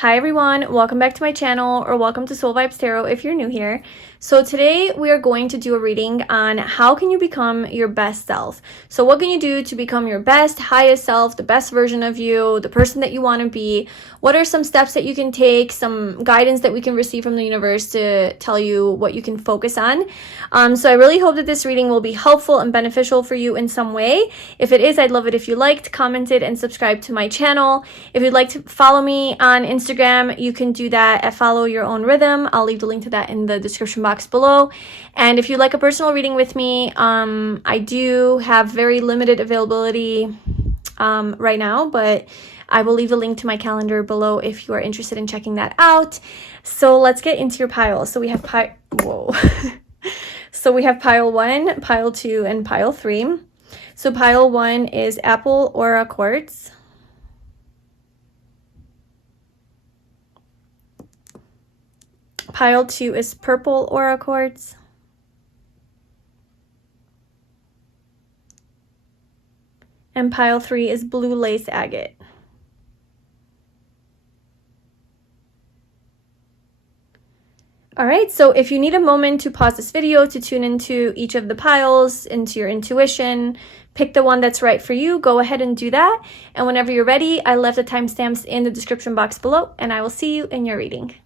Hi everyone, welcome back to my channel, or welcome to Soul Vibes Tarot if you're new here. So today we are going to do a reading on how can you become your best self. So what can you do to become your best, highest self, the best version of you, the person that you want to be? What are some steps that you can take, some guidance that we can receive from the universe to tell you what you can focus on? So I really hope that this reading will be helpful and beneficial for you in some way. If it is, I'd love it if you liked, commented, and subscribed to my channel. If you'd like to follow me on Instagram, you can do that at Follow Your Own Rhythm. I'll leave the link to that in the description box below. And if you'd like a personal reading with me, I do have very limited availability right now, but I will leave a link to my calendar below if you are interested in checking that out. So let's get into your piles. So we have So we have pile 1, pile 2, and pile 3. So pile 1 is Apple Aura Quartz. Pile 2 is Purple Aura Quartz. And pile 3 is Blue Lace Agate. All right, so if you need a moment to pause this video to tune into each of the piles, into your intuition, pick the one that's right for you, go ahead and do that. And whenever you're ready, I left the timestamps in the description box below, and I will see you in your reading.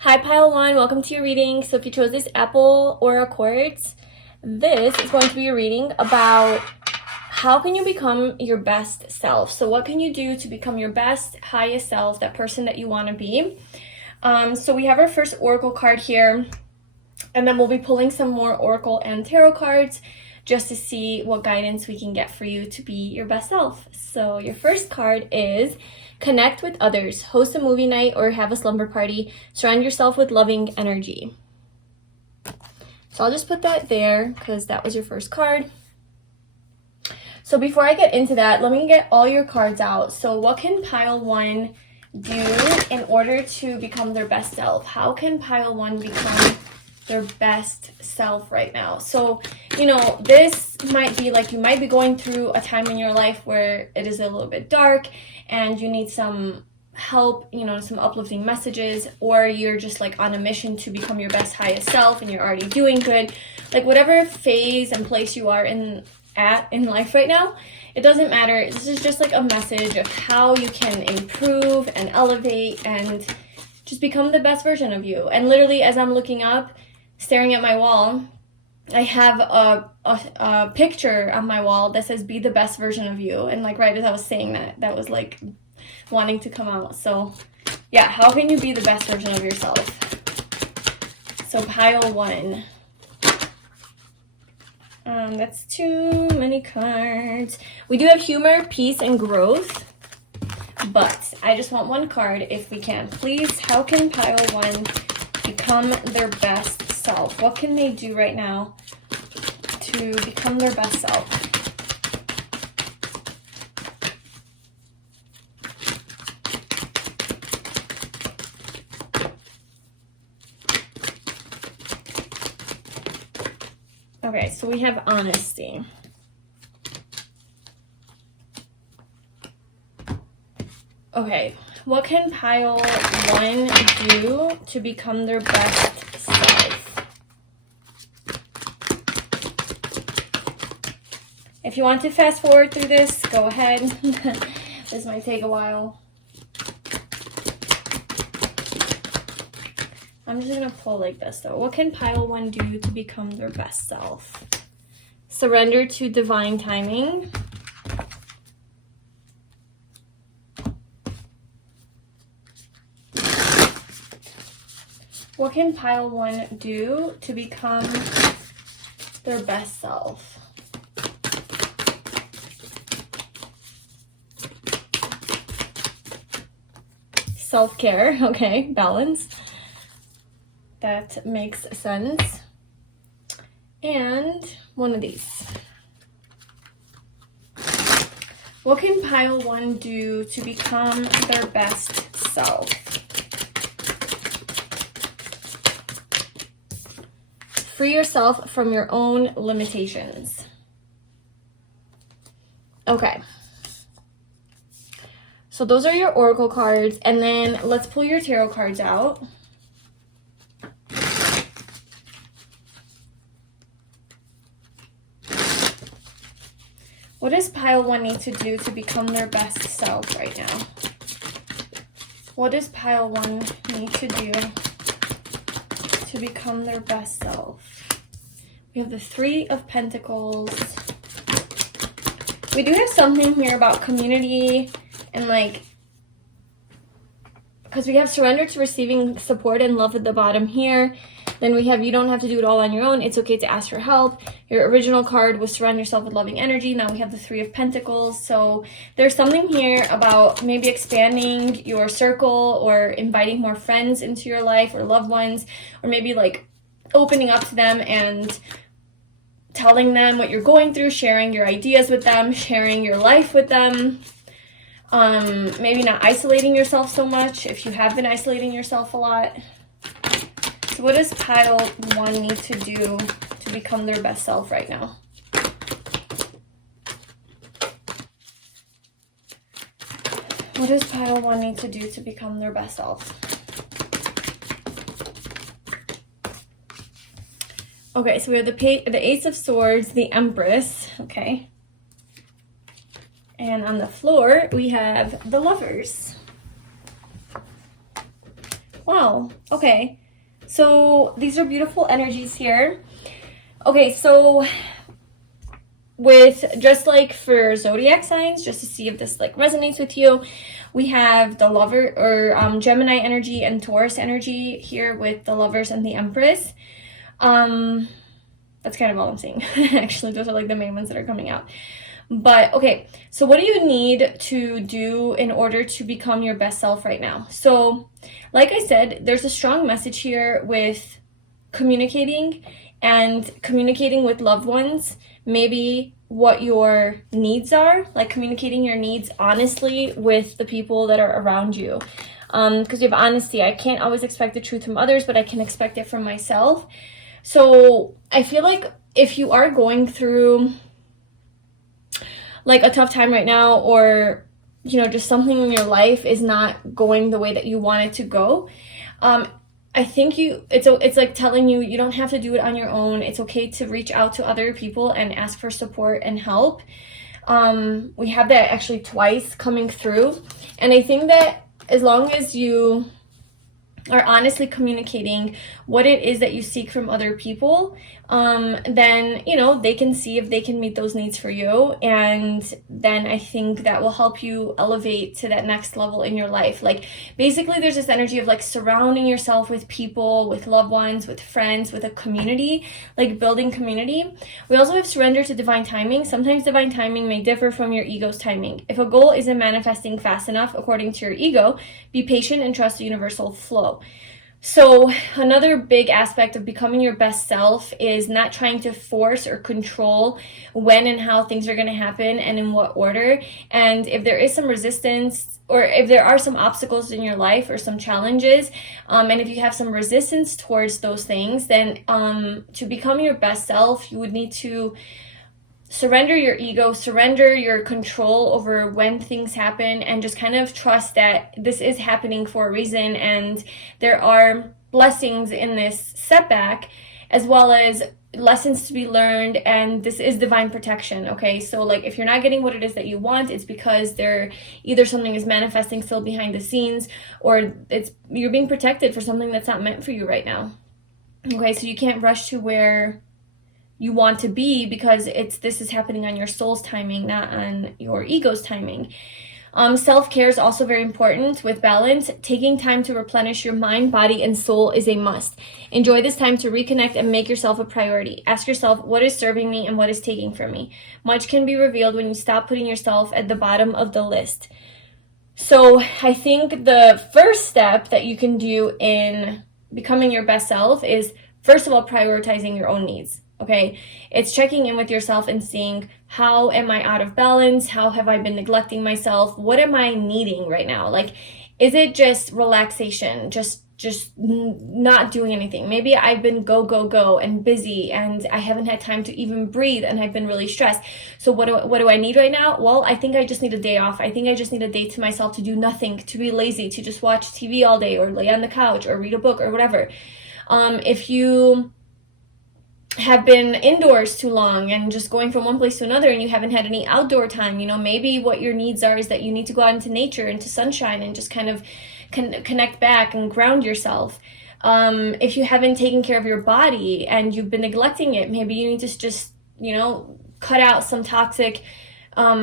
Hi, pile 1, welcome to your reading. So if you chose this Apple Aura Quartz, this is going to be a reading about how can you become your best self. So what can you do to become your best, highest self, that person that you want to be? So we have our first oracle card here, and then we'll be pulling some more oracle and tarot cards just to see what guidance we can get for you to be your best self. So your first card is connect with others, host a movie night or have a slumber party, surround yourself with loving energy. So I'll just put that there because that was your first card. So before I get into that, let me get all your cards out. So what can pile 1 do in order to become their best self? How can pile 1 become their best self right now? So, you know, this might be like you might be going through a time in your life where it is a little bit dark and you need some help, you know, some uplifting messages, or you're just like on a mission to become your best, highest self and you're already doing good. Like whatever phase and place you are in life right now, it doesn't matter. This is just like a message of how you can improve and elevate and just become the best version of you. And literally, as I'm looking up, staring at my wall, I have a picture on my wall that says, be the best version of you. And like right as I was saying that, that was like wanting to come out. So yeah, how can you be the best version of yourself? So pile 1. That's too many cards. We do have humor, peace, and growth, but I just want one card if we can. Please, how can pile 1 become their best self? What can they do right now to become their best self? Okay, so we have honesty. Okay, what can pile 1 do to become their best self? If you want to fast forward through this, go ahead. This might take a while. I'm just going to pull like this though. What can pile 1 do to become their best self? Surrender to divine timing. What can pile 1 do to become their best self? Self-care. Okay, balance. That makes sense. And one of these. What can pile 1 do to become their best self? Free yourself from your own limitations. Okay. So those are your oracle cards, and then let's pull your tarot cards out. What does pile 1 need to do to become their best self right now? What does pile 1 need to do to become their best self? We have the 3 of Pentacles. We do have something here about community and like, because we have surrender to receiving support and love at the bottom here. Then we have you don't have to do it all on your own. It's okay to ask for help. Your original card was surround yourself with loving energy. Now we have the 3 of Pentacles. So there's something here about maybe expanding your circle or inviting more friends into your life or loved ones, or maybe like opening up to them and telling them what you're going through, sharing your ideas with them, sharing your life with them. Maybe not isolating yourself so much if you have been isolating yourself a lot. So what does pile 1 need to do to become their best self right now? What does pile 1 need to do to become their best self? Okay, so we have the Ace of Swords, the Empress, okay. And on the floor, we have the Lovers. Wow, okay. So these are beautiful energies here. Okay, so with just like for zodiac signs, just to see if this like resonates with you, we have the Lover or Gemini energy and Taurus energy here with the Lovers and the Empress. That's kind of all I'm seeing. Actually, those are like the main ones that are coming out. But okay, so what do you need to do in order to become your best self right now? So like I said, there's a strong message here with communicating with loved ones, maybe what your needs are, like communicating your needs honestly with the people that are around you. Because you have honesty. I can't always expect the truth from others, but I can expect it from myself. So I feel like if you are going through like a tough time right now, or you know, just something in your life is not going the way that you want it to go, I think it's like telling you you don't have to do it on your own. It's okay to reach out to other people and ask for support and help. We have that actually twice coming through, and I think that as long as you are honestly communicating what it is that you seek from other people, then, you know, they can see if they can meet those needs for you. And then I think that will help you elevate to that next level in your life. Like, basically, there's this energy of like surrounding yourself with people, with loved ones, with friends, with a community, like building community. We also have surrender to divine timing. Sometimes divine timing may differ from your ego's timing. If a goal isn't manifesting fast enough according to your ego, be patient and trust the universal flow. So another big aspect of becoming your best self is not trying to force or control when and how things are going to happen and in what order. And if there is some resistance, or if there are some obstacles in your life or some challenges, and if you have some resistance towards those things, then to become your best self, you would need to surrender your ego, surrender your control over when things happen, and just kind of trust that this is happening for a reason and there are blessings in this setback, as well as lessons to be learned, and this is divine protection. Okay, so like if you're not getting what it is that you want, it's because either something is manifesting still behind the scenes, or you're being protected for something that's not meant for you right now. Okay, so you can't rush to where you want to be, because this is happening on your soul's timing, not on your ego's timing. Self-care is also very important with balance. Taking time to replenish your mind, body, and soul is a must. Enjoy this time to reconnect and make yourself a priority. Ask yourself, what is serving me and what is taking from me? Much can be revealed when you stop putting yourself at the bottom of the list. So I think the first step that you can do in becoming your best self is, first of all, prioritizing your own needs. Okay, it's checking in with yourself and seeing, how am I out of balance? How have I been neglecting myself? What am I needing right now? Like, is it just relaxation, just just not doing anything. Maybe I've been go, go, go and busy, and I haven't had time to even breathe, and I've been really stressed. So what do I need right now? Well, I think I just need a day off. I think I just need a day to myself to do nothing, to be lazy, to just watch TV all day or lay on the couch or read a book or whatever. If you have been indoors too long and just going from one place to another and you haven't had any outdoor time, you know, maybe what your needs are is that you need to go out into nature, into sunshine, and just kind of connect back and ground yourself. If you haven't taken care of your body and you've been neglecting it, maybe you need to just, you know, cut out some toxic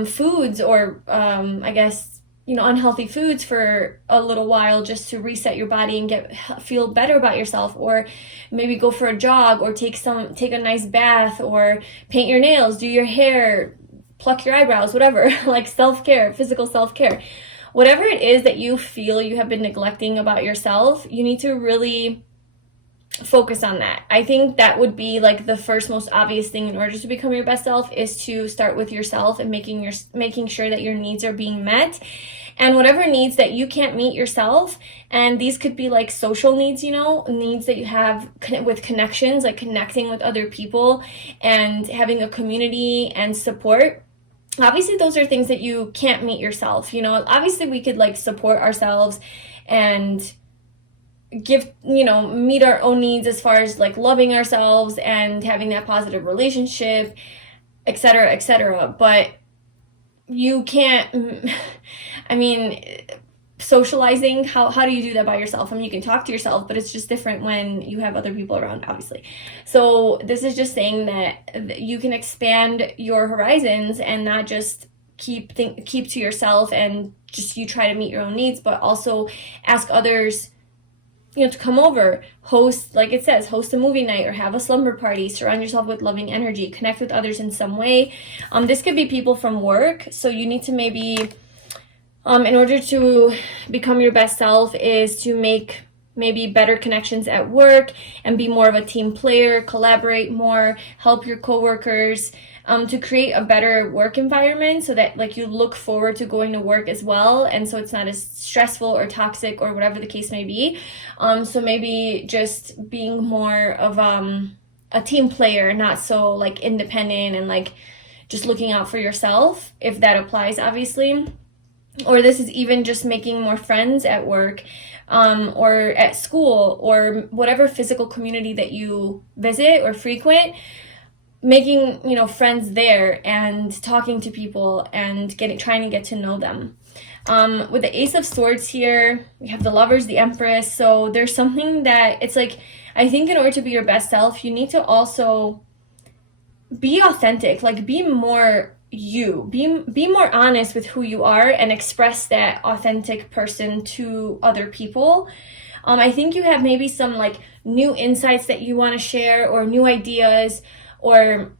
foods or I guess, you know, unhealthy foods for a little while, just to reset your body and feel better about yourself. Or maybe go for a jog, or take a nice bath, or paint your nails, do your hair, pluck your eyebrows, whatever. Like self-care, physical self-care. Whatever it is that you feel you have been neglecting about yourself, you need to really focus on that. I think that would be like the first most obvious thing in order to become your best self, is to start with yourself and making sure that your needs are being met. And whatever needs that you can't meet yourself, and these could be like social needs, you know, needs that you have with connections, like connecting with other people and having a community and support. Obviously, those are things that you can't meet yourself. You know, obviously we could like support ourselves and meet our own needs as far as like loving ourselves and having that positive relationship, etc., etc. But you can't, I mean, socializing, how do you do that by yourself? I mean, you can talk to yourself, but it's just different when you have other people around, obviously. So this is just saying that you can expand your horizons and not just keep to yourself and just you try to meet your own needs, but also ask others, you know, to come over, host, like it says, host a movie night or have a slumber party, surround yourself with loving energy, connect with others in some way. This could be people from work. So you need to maybe, in order to become your best self, is to make maybe better connections at work and be more of a team player, collaborate more, help your coworkers, to create a better work environment so that like you look forward to going to work as well, and so it's not as stressful or toxic or whatever the case may be. So maybe just being more of a team player, not so like independent and like just looking out for yourself, if that applies, obviously. Or this is even just making more friends at work, or at school, or whatever physical community that you visit or frequent, making, you know, friends there and talking to people and trying to get to know them. With the Ace of Swords here, we have the Lovers, the Empress. So there's something that it's like, I think in order to be your best self, you need to also be authentic, like be more you, be more honest with who you are and express that authentic person to other people. I think you have maybe some like new insights that you want to share, or new ideas or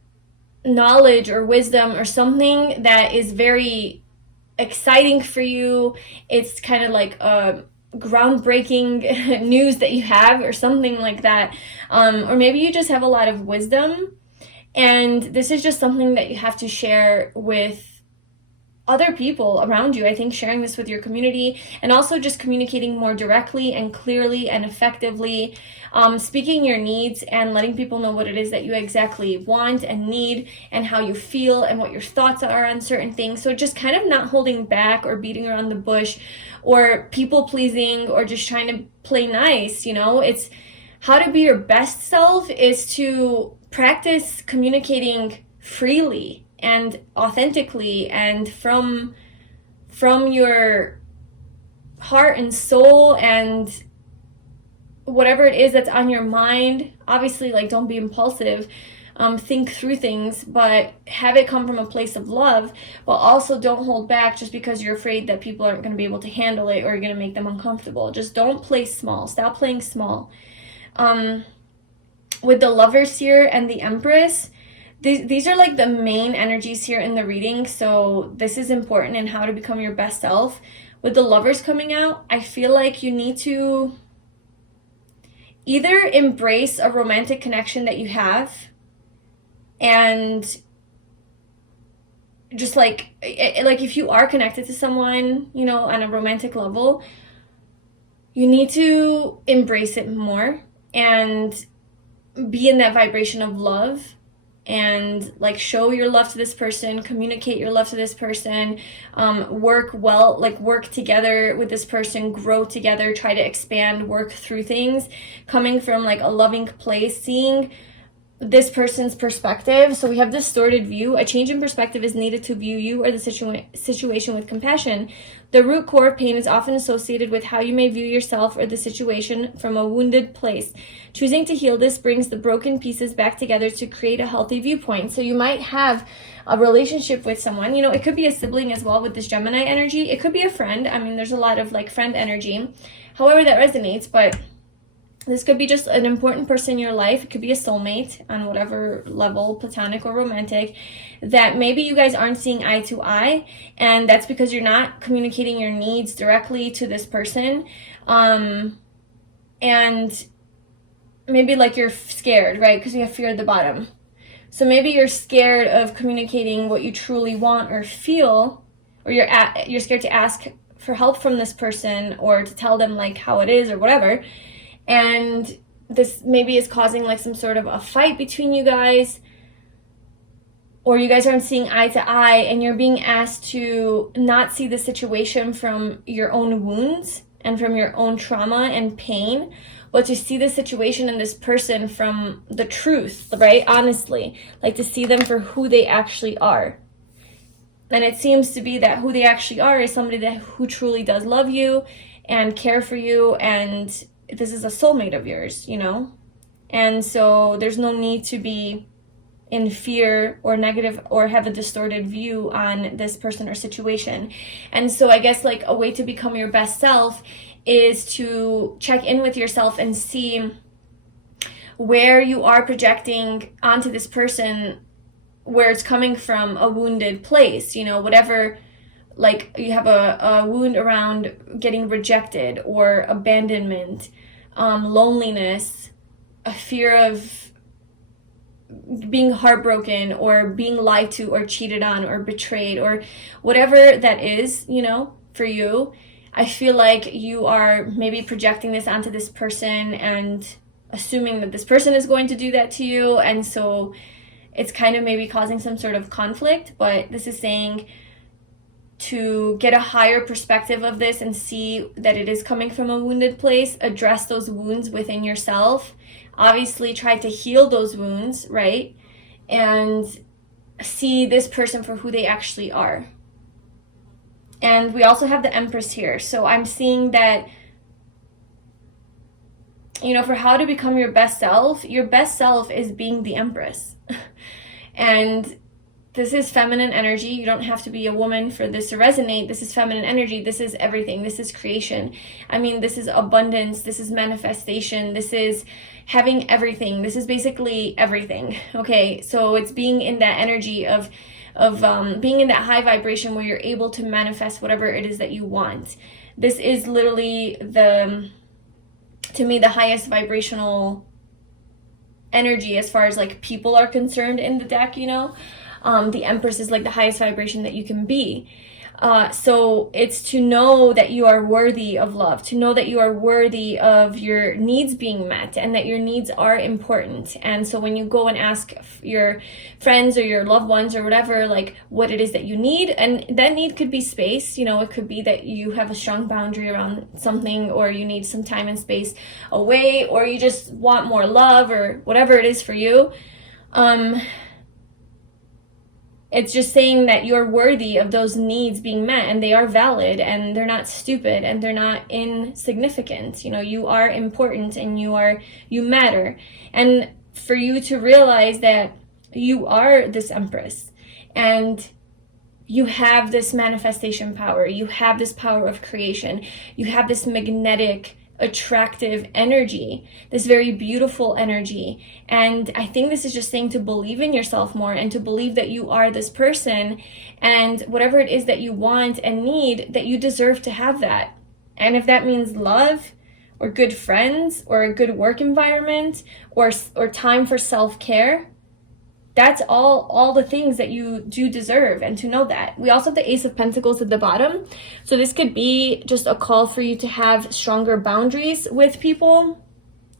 knowledge or wisdom or something that is very exciting for you. It's kind of like a groundbreaking news that you have or something like that. Or maybe you just have a lot of wisdom, and this is just something that you have to share with other people around you. I think sharing this with your community, and also just communicating more directly and clearly and effectively, speaking your needs and letting people know what it is that you exactly want and need and how you feel and what your thoughts are on certain things. So just kind of not holding back or beating around the bush or people pleasing or just trying to play nice. You know, it's how to be your best self is to practice communicating freely and authentically and from your heart and soul, and whatever it is that's on your mind. Obviously, like, don't be impulsive, think through things, but have it come from a place of love, but also don't hold back just because you're afraid that people aren't going to be able to handle it or you're going to make them uncomfortable. Just don't play small. Stop playing small. With the Lovers here and the Empress, these are like the main energies here in the reading, so this is important in how to become your best self. With the Lovers coming out, I feel like you need to either embrace a romantic connection that you have and just like if you are connected to someone, you know, on a romantic level, you need to embrace it more and be in that vibration of love, and like show your love to this person, communicate your love to this person, work together with this person, grow together, try to expand, work through things, coming from like a loving place, seeing this person's perspective. So we have distorted view. A change in perspective is needed to view you or the situation with compassion. The root core of pain is often associated with how you may view yourself or the situation from a wounded place. Choosing to heal this brings the broken pieces back together to create a healthy viewpoint. So you might have a relationship with someone, it could be a sibling as well with this Gemini energy. It could be a friend. I mean, there's a lot of like friend energy, however that resonates, but this could be just an important person in your life. It could be a soulmate on whatever level, platonic or romantic, that maybe you guys aren't seeing eye to eye, and that's because you're not communicating your needs directly to this person. And maybe like you're scared, right? Because you have fear at the bottom. So maybe you're scared of communicating what you truly want or feel, or you're scared to ask for help from this person or to tell them like how it is or whatever. And this maybe is causing like some sort of a fight between you guys, or you guys aren't seeing eye to eye, and you're being asked to not see the situation from your own wounds and from your own trauma and pain, but to see the situation and this person from the truth, right? Honestly, like to see them for who they actually are. And it seems to be that who they actually are is somebody who truly does love you and care for you, and this is a soulmate of yours, And so there's no need to be in fear or negative or have a distorted view on this person or situation. And so I guess like a way to become your best self is to check in with yourself and see where you are projecting onto this person, where it's coming from a wounded place, whatever. Like you have a wound around getting rejected or abandonment, loneliness, a fear of being heartbroken or being lied to or cheated on or betrayed, or whatever that is, for you. I feel like you are maybe projecting this onto this person and assuming that this person is going to do that to you. And so it's kind of maybe causing some sort of conflict, but this is saying to get a higher perspective of this and see that it is coming from a wounded place, address those wounds within yourself, obviously try to heal those wounds, right? And see this person for who they actually are. And we also have the Empress here. So I'm seeing that, for how to become your best self is being the Empress. And this is feminine energy. You don't have to be a woman for this to resonate. This is feminine energy. This is everything. This is creation. I mean, this is abundance. This is manifestation. This is having everything. This is basically everything. Okay, so it's being in that energy of being in that high vibration where you're able to manifest whatever it is that you want. This is literally to me, the highest vibrational energy as far as like people are concerned in the deck, The Empress is like the highest vibration that you can be. So it's to know that you are worthy of love, to know that you are worthy of your needs being met and that your needs are important. And so when you go and ask your friends or your loved ones or whatever, like what it is that you need, and that need could be space, it could be that you have a strong boundary around something, or you need some time and space away, or you just want more love, or whatever it is for you. It's just saying that you're worthy of those needs being met, and they are valid, and they're not stupid, and they're not insignificant. You are important, and you matter. And for you to realize that you are this Empress, and you have this manifestation power, you have this power of creation, you have this magnetic, attractive energy, this very beautiful energy. And I think this is just saying to believe in yourself more, and to believe that you are this person, and whatever it is that you want and need, that you deserve to have that. And if that means love, or good friends, or a good work environment, or time for self-care, that's all the things that you do deserve, and to know that. We also have the Ace of Pentacles at the bottom. So this could be just a call for you to have stronger boundaries with people.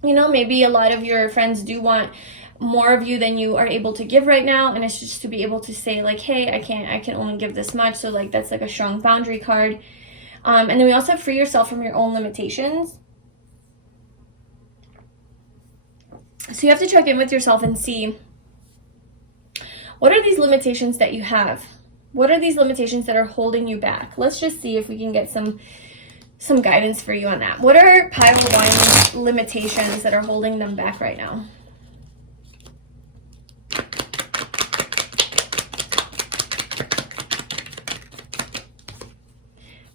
You know, maybe a lot of your friends do want more of you than you are able to give right now, and it's just to be able to say like, hey, I can only give this much. So like that's like a strong boundary card. And then we also have free yourself from your own limitations. So you have to check in with yourself and see, what are these limitations that you have? What are these limitations that are holding you back? Let's just see if we can get some guidance for you on that. What are pile one's limitations that are holding them back right now?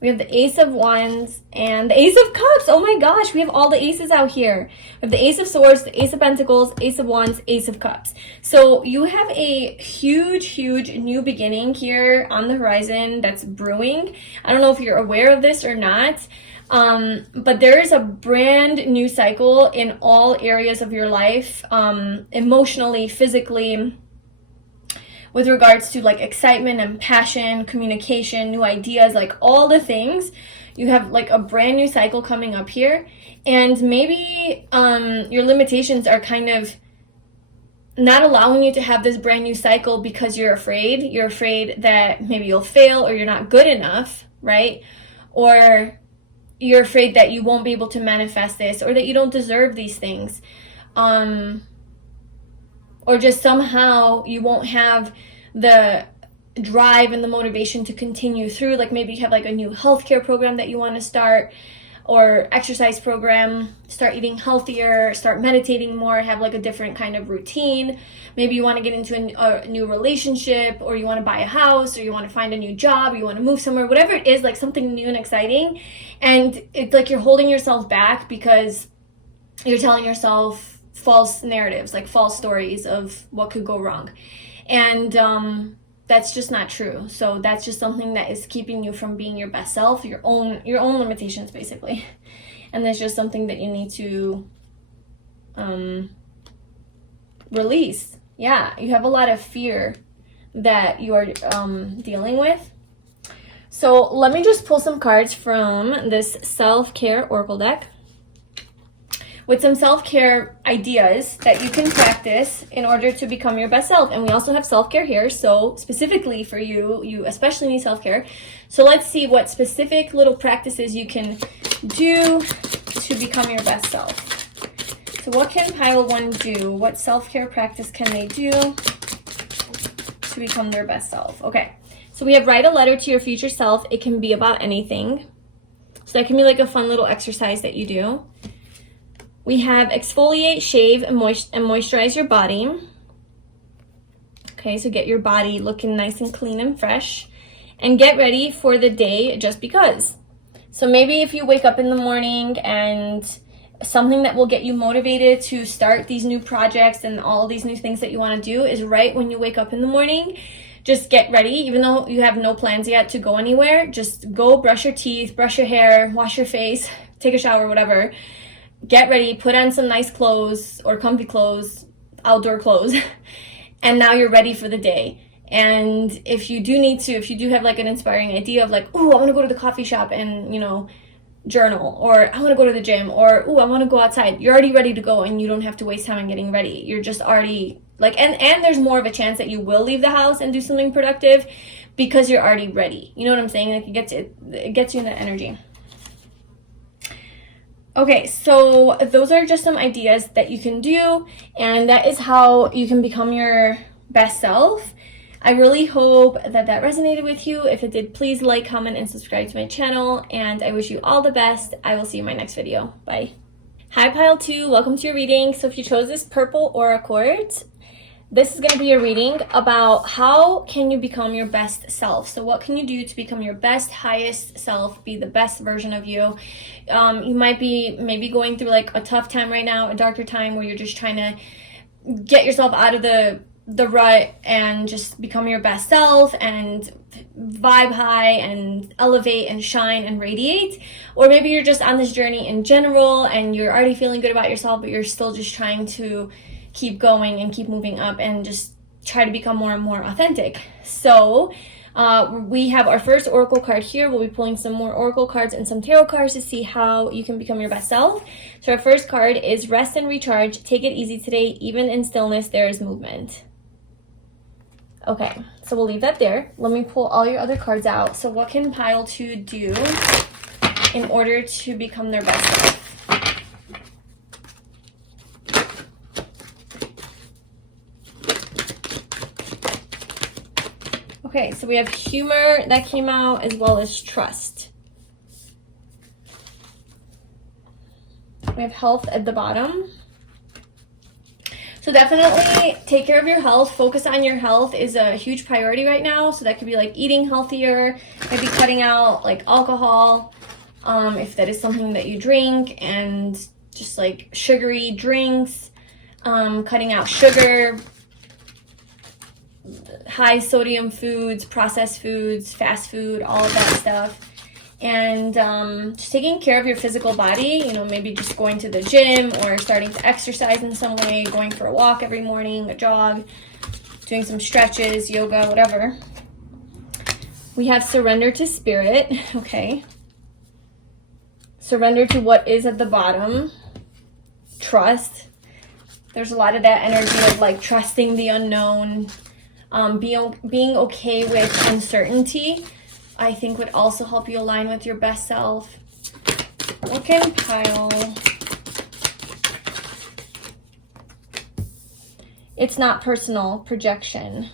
We have the Ace of Wands and the Ace of Cups. Oh my gosh, we have all the aces out here. We have the Ace of Swords, the Ace of Pentacles, Ace of Wands, Ace of Cups. So you have a huge new beginning here on the horizon that's brewing. I don't know if you're aware of this or not, but there is a brand new cycle in all areas of your life, emotionally, physically, with regards to like excitement and passion, communication, new ideas, like all the things. You have like a brand new cycle coming up here, and maybe your limitations are kind of not allowing you to have this brand new cycle because you're afraid that maybe you'll fail, or you're not good enough, right? Or you're afraid that you won't be able to manifest this, or that you don't deserve these things. Or just somehow you won't have the drive and the motivation to continue through. Like maybe you have like a new healthcare program that you want to start, or exercise program, start eating healthier, start meditating more, have like a different kind of routine. Maybe you want to get into a new relationship, or you want to buy a house, or you want to find a new job, or you want to move somewhere, whatever it is, like something new and exciting. And it's like you're holding yourself back because you're telling yourself false narratives, like false stories of what could go wrong. And that's just not true. So that's just something that is keeping you from being your best self, your own limitations basically. And that's just something that you need to release. Yeah, you have a lot of fear that you are dealing with. So let me just pull some cards from this self-care oracle deck with some self-care ideas that you can practice in order to become your best self. And we also have self-care here, so specifically for you, you especially need self-care. So let's see what specific little practices you can do to become your best self. So what can pile one do? What self-care practice can they do to become their best self? Okay, so we have write a letter to your future self. It can be about anything. So that can be like a fun little exercise that you do. We have exfoliate, shave, and moisturize your body. Okay, so get your body looking nice and clean and fresh. And get ready for the day just because. So maybe if you wake up in the morning and something that will get you motivated to start these new projects and all these new things that you want to do is right when you wake up in the morning. Just get ready, even though you have no plans yet to go anywhere. Just go brush your teeth, brush your hair, wash your face, take a shower, whatever. Get ready, put on some nice clothes or comfy clothes, outdoor clothes, and now you're ready for the day. And if you do have like an inspiring idea of like, oh, I want to go to the coffee shop and, you know, journal, or I want to go to the gym, or oh, I want to go outside, you're already ready to go, and you don't have to waste time on getting ready. You're just already like, and there's more of a chance that you will leave the house and do something productive because you're already ready. You know what I'm saying? Like it gets you in that energy. Okay, so those are just some ideas that you can do, and that is how you can become your best self. I really hope that resonated with you. If it did, please like, comment, and subscribe to my channel, and I wish you all the best. I will see you in my next video. Bye. Hi, Pile 2. Welcome to your reading. So if you chose this purple aura quartz, this is going to be a reading about how can you become your best self. So what can you do to become your best, highest self, be the best version of you? You might be maybe going through like a tough time right now, a darker time where you're just trying to get yourself out of the rut and just become your best self and vibe high and elevate and shine and radiate. Or maybe you're just on this journey in general and you're already feeling good about yourself, but you're still just trying to keep going and keep moving up and just try to become more and more authentic. So we have our first oracle card here. We'll be pulling some more oracle cards and some tarot cards to see how you can become your best self. So our first card is rest and recharge. Take it easy today. Even in stillness, there is movement. Okay, so we'll leave that there. Let me pull all your other cards out. So what can pile 2 do in order to become their best self? Okay, so we have humor that came out, as well as trust. We have health at the bottom. So definitely take care of your health. Focus on your health is a huge priority right now. So that could be like eating healthier, maybe cutting out like alcohol, if that is something that you drink, and just like sugary drinks, cutting out sugar, high sodium foods, processed foods, fast food, all of that stuff. And just taking care of your physical body, you know, maybe just going to the gym or starting to exercise in some way, going for a walk every morning, a jog, doing some stretches, yoga, whatever. We have surrender to spirit. Okay. Surrender to what is at the bottom. Trust. There's a lot of that energy of like trusting the unknown, being okay with uncertainty. I think would also help you align with your best self. What can pile? It's not personal. Projection.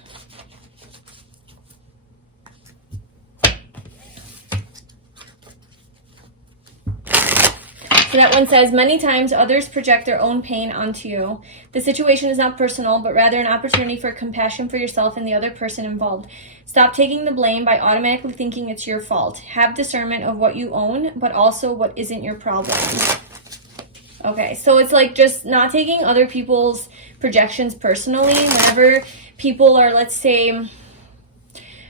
So that one says, many times others project their own pain onto you. The situation is not personal, but rather an opportunity for compassion for yourself and the other person involved. Stop taking the blame by automatically thinking it's your fault. Have discernment of what you own, but also what isn't your problem. Okay, so it's like just not taking other people's projections personally. Whenever people are, let's say,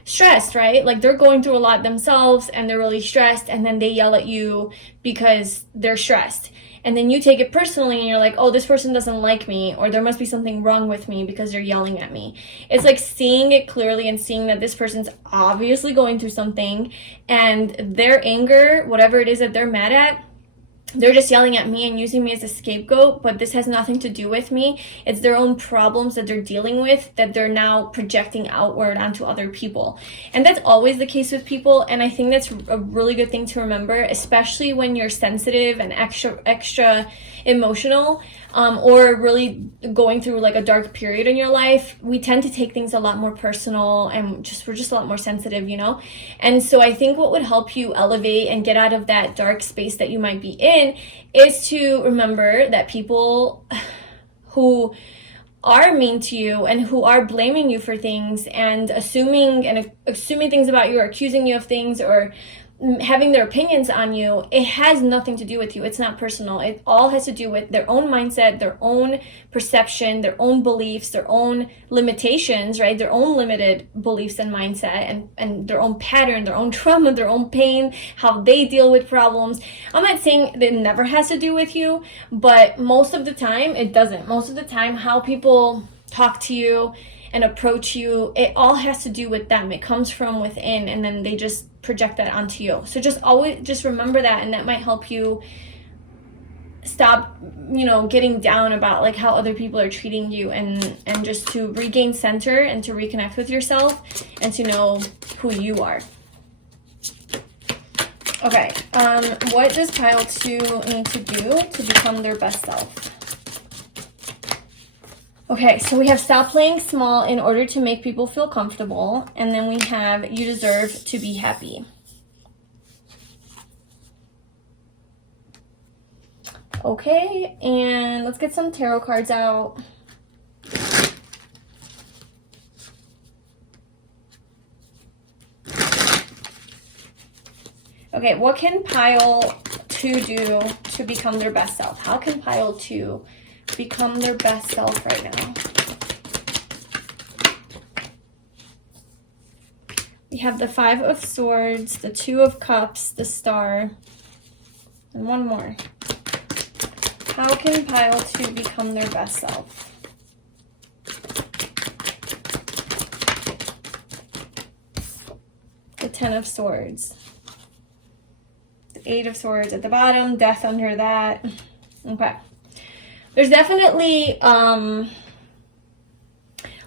stressed, right? Like they're going through a lot themselves and they're really stressed, and then they yell at you because they're stressed. And then you take it personally and you're like, oh, this person doesn't like me, or there must be something wrong with me because they're yelling at me. It's like seeing it clearly and seeing that this person's obviously going through something, and their anger, whatever it is that they're mad at, they're just yelling at me and using me as a scapegoat, but this has nothing to do with me. It's their own problems that they're dealing with that they're now projecting outward onto other people. And that's always the case with people, and I think that's a really good thing to remember, especially when you're sensitive and extra emotional, or really going through like a dark period in your life. We tend to take things a lot more personal, and we're just a lot more sensitive, you know? And so I think what would help you elevate and get out of that dark space that you might be in is to remember that people who are mean to you and who are blaming you for things and assuming things about you, or accusing you of things, or having their opinions on you, it has nothing to do with you. It's not personal. It all has to do with their own mindset, their own perception, their own beliefs, their own limitations, right? Their own limited beliefs and mindset, and their own pattern, their own trauma, their own pain, how they deal with problems. I'm not saying that it never has to do with you, but most of the time it doesn't. Most of the time how people talk to you and approach you, it all has to do with them. It comes from within, and then they just project that onto you. So just remember that, and that might help you stop, getting down about like how other people are treating you, and just to regain center and to reconnect with yourself and to know who you are. Okay, what does pile 2 need to do to become their best self? Okay, so we have stop playing small in order to make people feel comfortable. And then we have you deserve to be happy. Okay, and let's get some tarot cards out. Okay, what can pile 2 do to become their best self? How can pile 2 become their best self right now? We have the 5 of Swords, the 2 of Cups, the Star, and one more. How can pile 2 become their best self? Ten of Swords. The Eight of Swords at the bottom, Death under that. Okay. There's definitely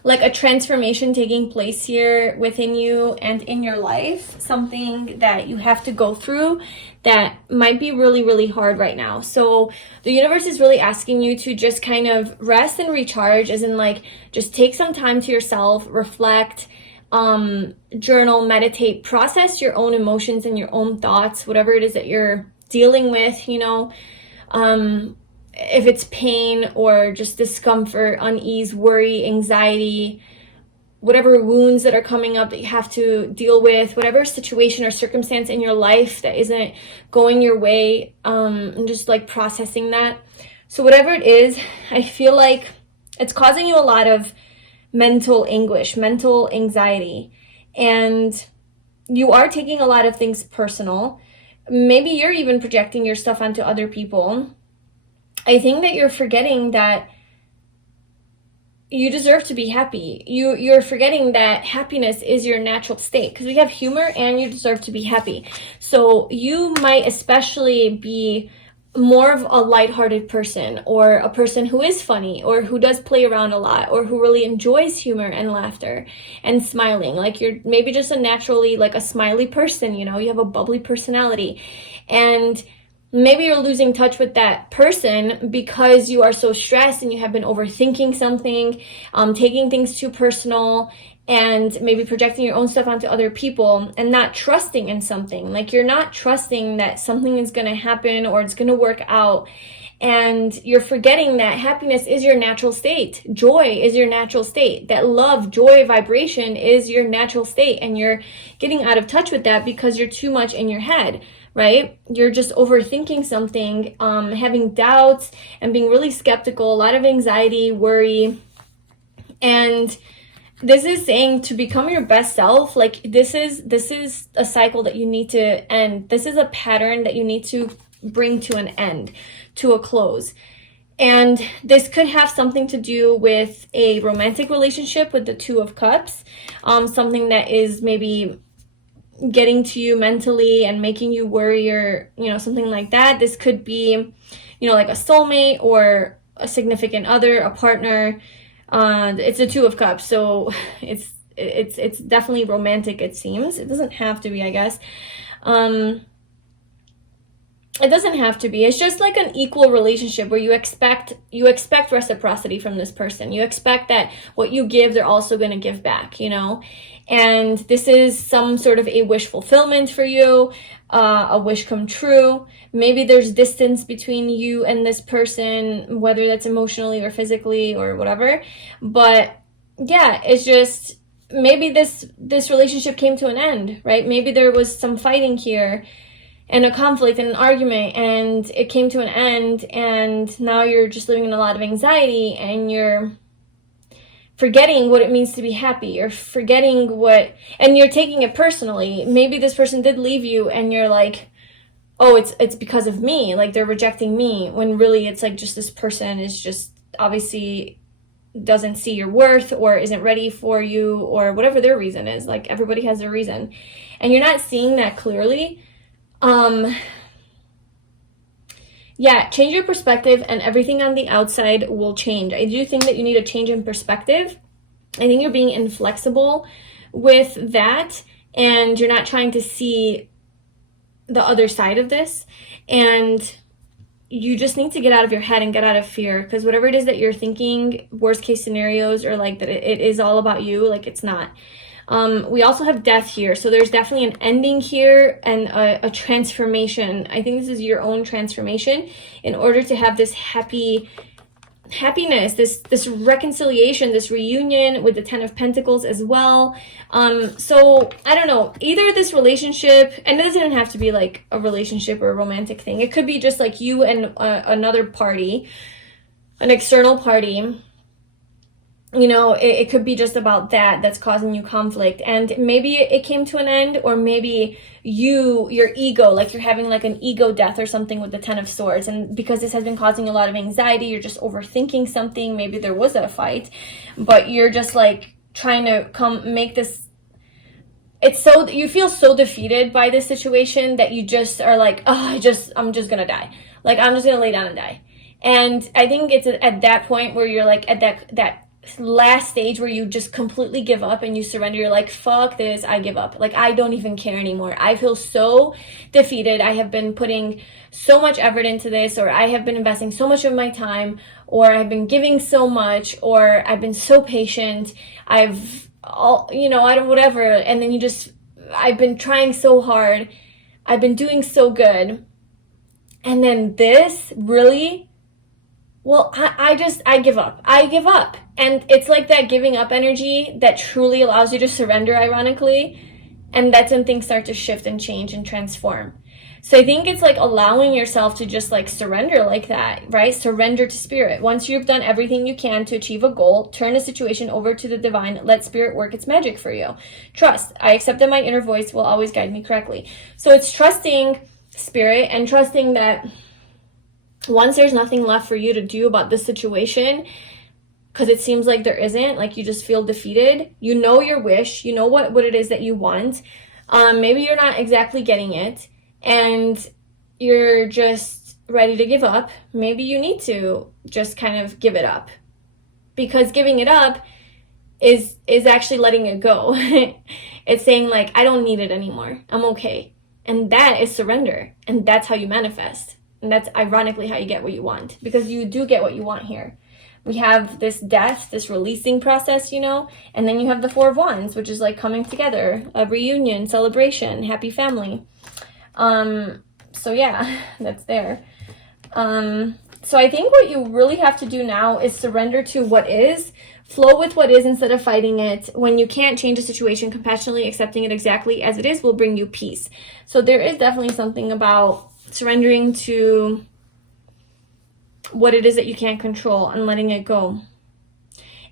like a transformation taking place here within you and in your life, something that you have to go through that might be really, really hard right now. So the universe is really asking you to just kind of rest and recharge, as in like just take some time to yourself, reflect, journal, meditate, process your own emotions and your own thoughts, whatever it is that you're dealing with, you know, if it's pain or just discomfort, unease, worry, anxiety, whatever wounds that are coming up that you have to deal with, whatever situation or circumstance in your life that isn't going your way, and just like processing that. So whatever it is, I feel like it's causing you a lot of mental anguish, mental anxiety, and you are taking a lot of things personal. Maybe you're even projecting your stuff onto other people. I think that you're forgetting that you deserve to be happy. You're forgetting that happiness is your natural state, because we have humor and you deserve to be happy. So you might especially be more of a lighthearted person, or a person who is funny, or who does play around a lot, or who really enjoys humor and laughter and smiling. Like you're maybe just a naturally like a smiley person, you know, you have a bubbly personality, and maybe you're losing touch with that person because you are so stressed and you have been overthinking something, taking things too personal, and maybe projecting your own stuff onto other people and not trusting in something. Like you're not trusting that something is going to happen or it's going to work out. And you're forgetting that happiness is your natural state. Joy is your natural state. That love, joy, vibration is your natural state. And you're getting out of touch with that because you're too much in your head, right? You're just overthinking something, having doubts and being really skeptical, a lot of anxiety, worry. And this is saying to become your best self. Like this is a cycle that you need to end. This is a pattern that you need to bring to an end, to a close. And this could have something to do with a romantic relationship with the Two of Cups, something that is maybe getting to you mentally and making you worry, or, you know, something like that. This could be, you know, like a soulmate or a significant other, a partner. It's a Two of Cups, so it's definitely romantic, it seems. It doesn't have to be, I guess. It doesn't have to be. It's just like an equal relationship where you expect reciprocity from this person. You expect that what you give, they're also going to give back, you know? And this is some sort of a wish fulfillment for you, a wish come true. Maybe there's distance between you and this person, whether that's emotionally or physically or whatever. But yeah, it's just, maybe this relationship came to an end, right? Maybe there was some fighting here and a conflict and an argument, and it came to an end, and now you're just living in a lot of anxiety, and you're forgetting what it means to be happy. You're forgetting and you're taking it personally. Maybe this person did leave you and you're like, oh, it's because of me, like they're rejecting me, when really it's like just this person is just obviously doesn't see your worth or isn't ready for you, or whatever their reason is. Like everybody has their reason, and you're not seeing that clearly. Yeah, change your perspective and everything on the outside will change. I do think that you need a change in perspective. I think you're being inflexible with that, and you're not trying to see the other side of this, and you just need to get out of your head and get out of fear, because whatever it is that you're thinking, worst case scenarios, or like that it is all about you, like it's not. We also have death here, so there's definitely an ending here and a transformation. I think this is your own transformation in order to have this happiness, this reconciliation, this reunion with the Ten of Pentacles as well. So I don't know, either this relationship, and it doesn't have to be like a relationship or a romantic thing. It could be just like you and another party, an external party. You know, it could be just about that's causing you conflict, and maybe it came to an end, or maybe your ego, like you're having like an ego death or something with the Ten of Swords, and because this has been causing a lot of anxiety, you're just overthinking something. Maybe there was a fight, but you're just like trying to make this it's so, you feel so defeated by this situation that you just are like, oh, I'm just gonna die. Like, I'm just gonna lay down and die. And I think it's at that point where you're like at that last stage where you just completely give up and you surrender. You're like, fuck this, I give up. Like, I don't even care anymore. I feel so defeated. I have been putting so much effort into this, or I have been investing so much of my time, or I've been giving so much, or I've been so patient. Whatever. And then I've been trying so hard. I've been doing so good. And then this really, well, I give up. I give up. And it's like that giving up energy that truly allows you to surrender, ironically. And that's when things start to shift and change and transform. So I think it's like allowing yourself to just like surrender like that, right? Surrender to spirit. Once you've done everything you can to achieve a goal, turn a situation over to the divine. Let spirit work its magic for you. Trust. I accept that my inner voice will always guide me correctly. So it's trusting spirit and trusting that once there's nothing left for you to do about this situation, because it seems like there isn't, like you just feel defeated, you know your wish, you know what it is that you want. Maybe you're not exactly getting it, and you're just ready to give up. Maybe you need to just kind of give it up, because giving it up is actually letting it go. It's saying like, I don't need it anymore. I'm okay. And that is surrender. And that's how you manifest. And that's ironically how you get what you want, because you do get what you want here. We have this death, this releasing process, and then you have the Four of Wands, which is like coming together, a reunion, celebration, happy family. So yeah, that's there. So I think what you really have to do now is surrender to what is, flow with what is instead of fighting it. When you can't change a situation, compassionately accepting it exactly as it is will bring you peace. So there is definitely something about surrendering to what it is that you can't control and letting it go.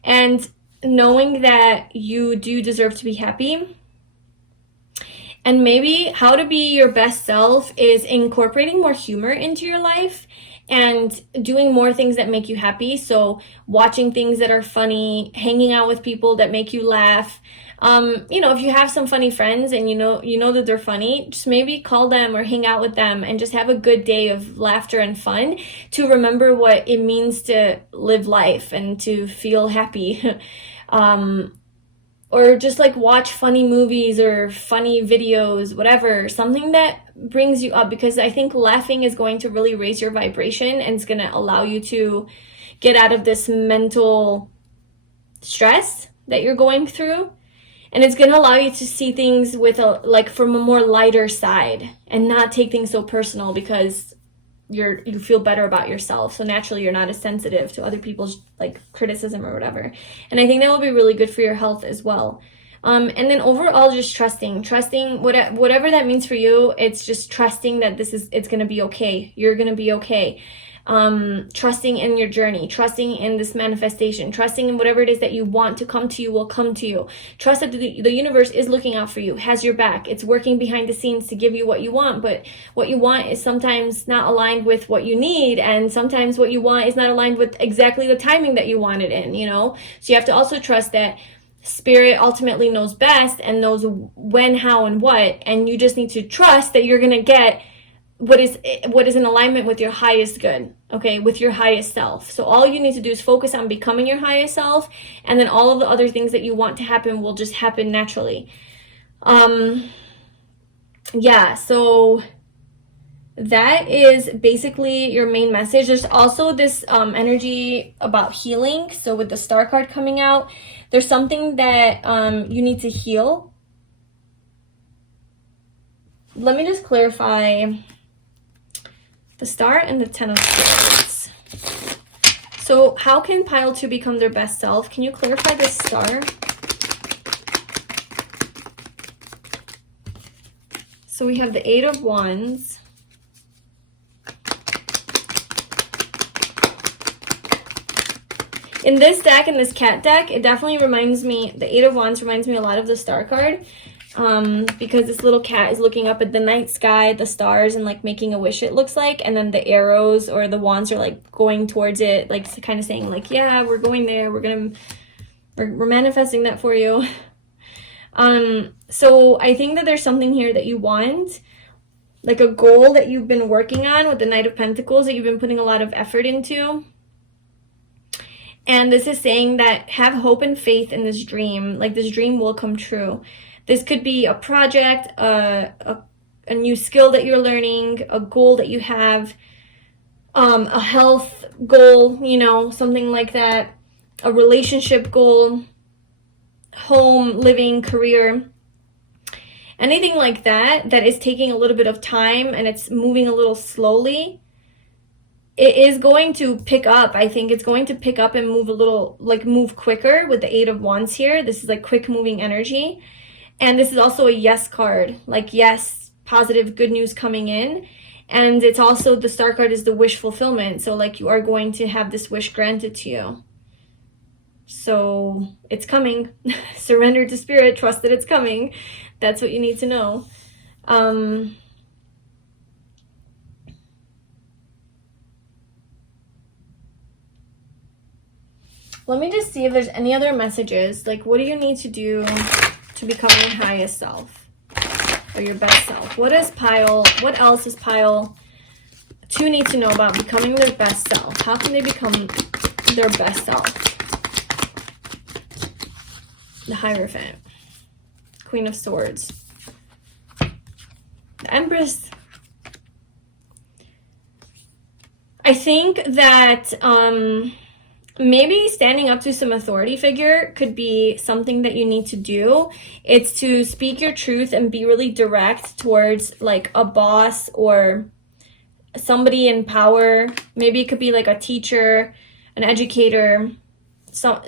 And knowing that you do deserve to be happy. And maybe how to be your best self is incorporating more humor into your life and doing more things that make you happy. So watching things that are funny, hanging out with people that make you laugh. If you have some funny friends and you know that they're funny, just maybe call them or hang out with them and just have a good day of laughter and fun to remember what it means to live life and to feel happy. Or just like watch funny movies or funny videos, whatever, something that brings you up, because I think laughing is going to really raise your vibration and it's going to allow you to get out of this mental stress that you're going through. And it's going to allow you to see things with from a more lighter side and not take things so personal, because you feel better about yourself. So naturally you're not as sensitive to other people's like criticism or whatever. And I think that will be really good for your health as well. And then overall, just trusting whatever that means for you. It's just trusting that it's going to be okay. You're going to be okay. Trusting in your journey, trusting in this manifestation, trusting in whatever it is that you want to come to you will come to you. Trust that the universe is looking out for you, has your back. It's working behind the scenes to give you what you want, but what you want is sometimes not aligned with what you need, and sometimes what you want is not aligned with exactly the timing that you want it in, So you have to also trust that spirit ultimately knows best and knows when, how, and what, and you just need to trust that you're going to get what is in alignment with your highest good, okay, with your highest self. So all you need to do is focus on becoming your highest self, and then all of the other things that you want to happen will just happen naturally. So that is basically your main message. There's also this energy about healing. So with the Star card coming out, there's something that you need to heal. Let me just clarify the Star and the Ten of Swords. So how can Pile 2 become their best self? Can you clarify this Star? So we have the Eight of Wands. In this deck, in this cat deck, it definitely reminds me, the Eight of Wands reminds me a lot of the Star card. Because this little cat is looking up at the night sky, the stars, and like making a wish, it looks like, and then the arrows or the wands are like going towards it, like kind of saying like, yeah, we're going there, we're manifesting that for you. So I think that there's something here that you want, like a goal that you've been working on with the Knight of Pentacles that you've been putting a lot of effort into. And this is saying that have hope and faith in this dream. Like, this dream will come true. This could be a project, a new skill that you're learning, a goal that you have, a health goal, you know, something like that, a relationship goal, home, living, career, anything like that that is taking a little bit of time and it's moving a little slowly. It is going to pick up. I think it's going to pick up and move a little, like move quicker with the 8 of Wands here. This is like quick moving energy. And this is also a yes card, like yes, positive, good news coming in. And it's also, the star card is the wish fulfillment. So like you are going to have this wish granted to you. So it's coming. Surrender to spirit, trust that it's coming. That's what you need to know. Let me just see if there's any other messages. Like, what do you need to do to become your highest self or your best self? What else is Pile 2 need to know about becoming their best self? How can they become their best self? The Hierophant, Queen of Swords, the Empress. I think that maybe standing up to some authority figure could be something that you need to do. It's to speak your truth and be really direct towards like a boss or somebody in power. Maybe it could be like a teacher, an educator,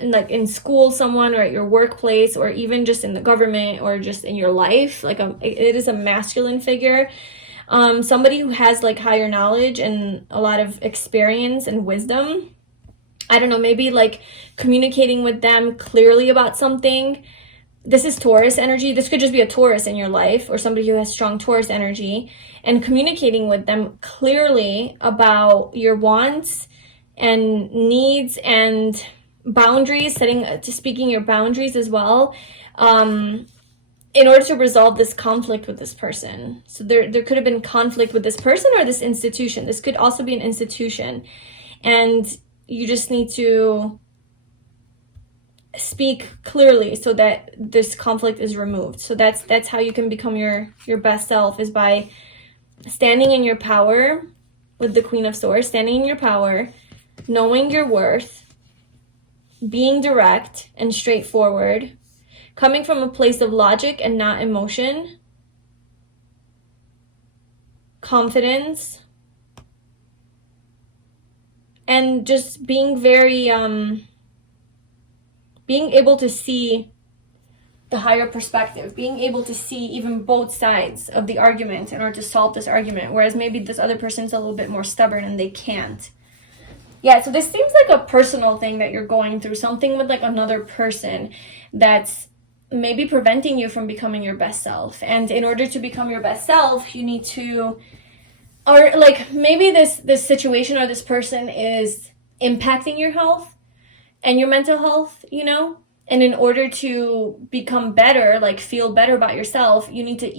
like in school, someone, or at your workplace, or even just in the government, or just in your life. Like it is a masculine figure, somebody who has like higher knowledge and a lot of experience and wisdom. I don't know, maybe like communicating with them clearly about something. This is Taurus energy. This could just be a Taurus in your life, or somebody who has strong Taurus energy, and communicating with them clearly about your wants and needs and boundaries, speaking your boundaries as well, in order to resolve this conflict with this person. So there could have been conflict with this person or this institution. This could also be an institution, and you just need to speak clearly so that this conflict is removed. So that's how you can become your best self, is by standing in your power with the Queen of Swords, standing in your power, knowing your worth, being direct and straightforward, coming from a place of logic and not emotion, confidence, and just being very, being able to see the higher perspective, being able to see even both sides of the argument in order to solve this argument, whereas maybe this other person's a little bit more stubborn and they can't. Yeah, so this seems like a personal thing that you're going through, something with like another person that's maybe preventing you from becoming your best self. And in order to become your best self, you need to, or like maybe this situation or this person is impacting your health and your mental health, you know? And in order to become better, like feel better about yourself, you need to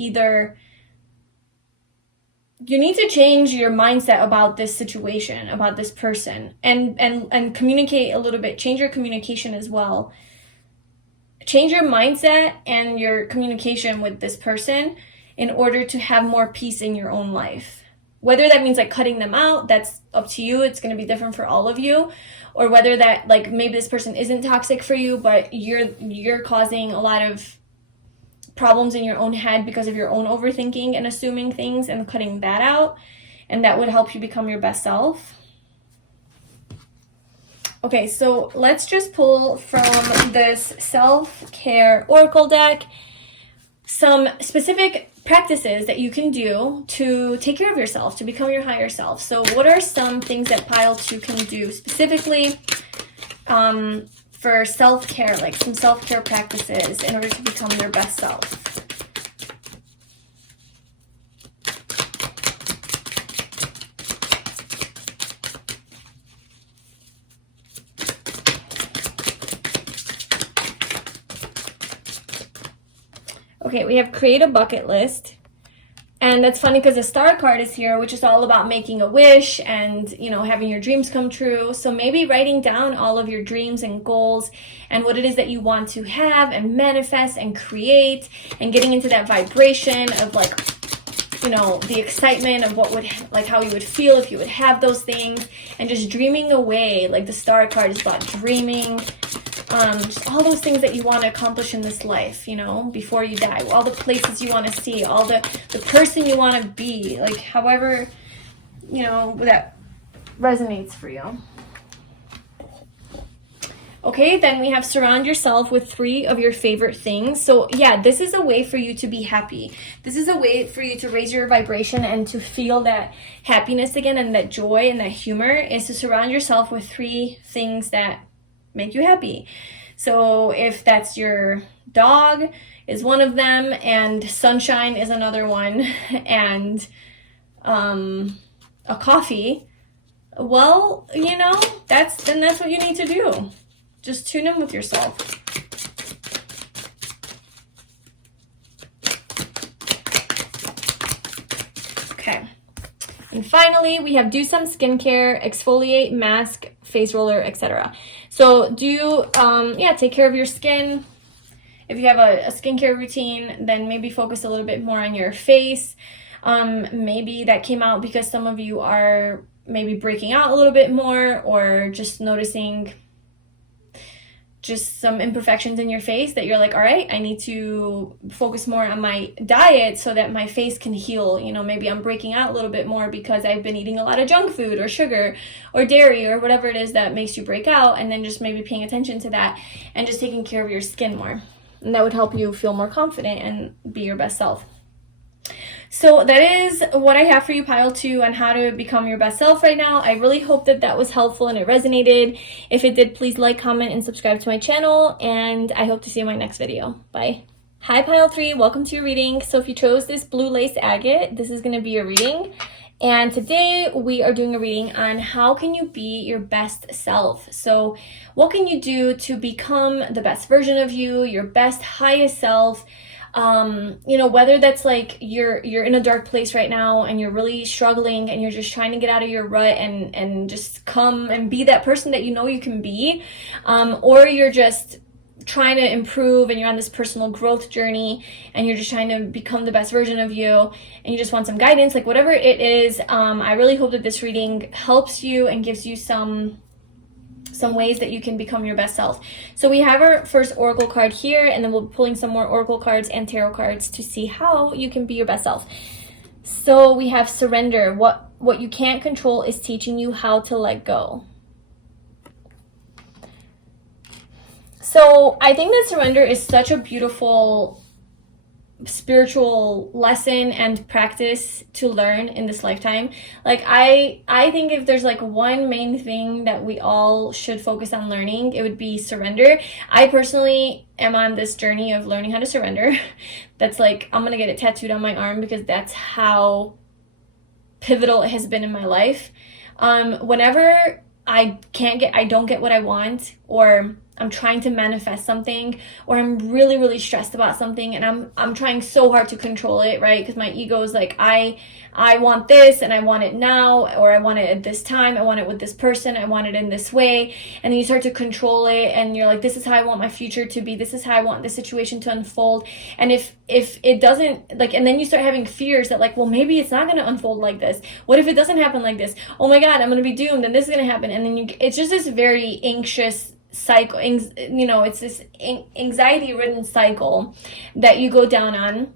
change your mindset about this situation, about this person, and communicate a little bit, change your communication as well. Change your mindset and your communication with this person in order to have more peace in your own life. Whether that means like cutting them out, that's up to you. It's going to be different for all of you. Or whether that like maybe this person isn't toxic for you, but you're causing a lot of problems in your own head because of your own overthinking and assuming things, and cutting that out, and that would help you become your best self. Okay, so let's just pull from this self-care oracle deck some specific practices that you can do to take care of yourself, to become your higher self. So what are some things that pile 2 can do specifically for self-care, like some self-care practices in order to become their best self? Okay, we have create a bucket list. And that's funny because the star card is here, which is all about making a wish and, you know, having your dreams come true. So maybe writing down all of your dreams and goals and what it is that you want to have and manifest and create, and getting into that vibration of, like, you know, the excitement of what would, like, how you would feel if you would have those things, and just dreaming away. Like the star card is about dreaming. Just all those things that you want to accomplish in this life, you know, before you die, all the places you want to see, all the person you want to be, like, however, you know, that resonates for you. Okay, then we have surround yourself with 3 of your favorite things. So yeah, this is a way for you to be happy. This is a way for you to raise your vibration and to feel that happiness again, and that joy and that humor, is to surround yourself with 3 things that make you happy. So if that's your dog is one of them, and sunshine is another one, and a coffee, well, you know, that's what you need to do. Just tune in with yourself. Okay. And finally, we have do some skincare, exfoliate, mask, face roller, etc. So do, take care of your skin. If you have a skincare routine, then maybe focus a little bit more on your face. Maybe that came out because some of you are maybe breaking out a little bit more, or just noticing just some imperfections in your face that you're like, all right, I need to focus more on my diet so that my face can heal. You know, maybe I'm breaking out a little bit more because I've been eating a lot of junk food or sugar or dairy or whatever it is that makes you break out, and then just maybe paying attention to that and just taking care of your skin more. And that would help you feel more confident and be your best self. So that is what I have for you, pile 2, on how to become your best self right now. I really hope that that was helpful and it resonated. If it did, please like, comment, and subscribe to my channel, and I hope to see you in my next video. Bye. Hi, pile 3. Welcome to your reading. So if you chose this blue lace agate, this is going to be your reading. And today we are doing a reading on how can you be your best self. So what can you do to become the best version of you, your best, highest self? You know, whether that's like you're in a dark place right now and you're really struggling and you're just trying to get out of your rut and just come and be that person that you know you can be, or you're just trying to improve and you're on this personal growth journey and you're just trying to become the best version of you and you just want some guidance, like whatever it is, I really hope that this reading helps you and gives you some ways that you can become your best self. So we have our first oracle card here, and then we'll be pulling some more oracle cards and tarot cards to see how you can be your best self. So we have surrender. What you can't control is teaching you how to let go. So I think that surrender is such a beautiful spiritual lesson and practice to learn in this lifetime. Like I think if there's like one main thing that we all should focus on learning, it would be surrender. I personally am on this journey of learning how to surrender. That's like, I'm gonna get it tattooed on my arm because that's how pivotal it has been in my life. Whenever I don't get what I want, or I'm trying to manifest something, or I'm really, really stressed about something and I'm trying so hard to control it, right? Because my ego is like, I want this and I want it now, or I want it at this time, I want it with this person, I want it in this way. And then you start to control it and you're like, this is how I want my future to be, this is how I want this situation to unfold. And if it doesn't, like, and then you start having fears that like, well, maybe it's not going to unfold like this. What if it doesn't happen like this? Oh my God, I'm going to be doomed and this is going to happen. And then it's just this very anxious cycle, you know, it's this anxiety-ridden cycle that you go down on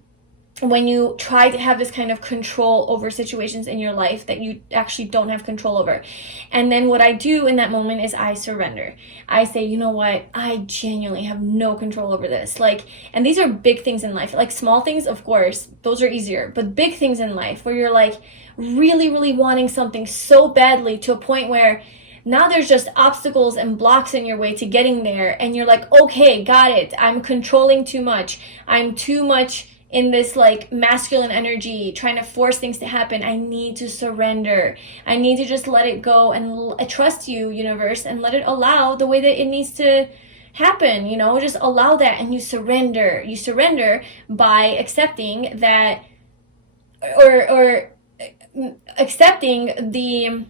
when you try to have this kind of control over situations in your life that you actually don't have control over. And then what I do in that moment is I surrender. I say, you know what, I genuinely have no control over this. Like, and these are big things in life. Like small things, of course, those are easier, but big things in life where you're like really, really wanting something so badly to a point where now there's just obstacles and blocks in your way to getting there. And you're like, okay, got it. I'm controlling too much. I'm too much in this like masculine energy, trying to force things to happen. I need to surrender. I need to just let it go and trust you, universe, and let it allow the way that it needs to happen, you know, just allow that, and you surrender by accepting that, or accepting the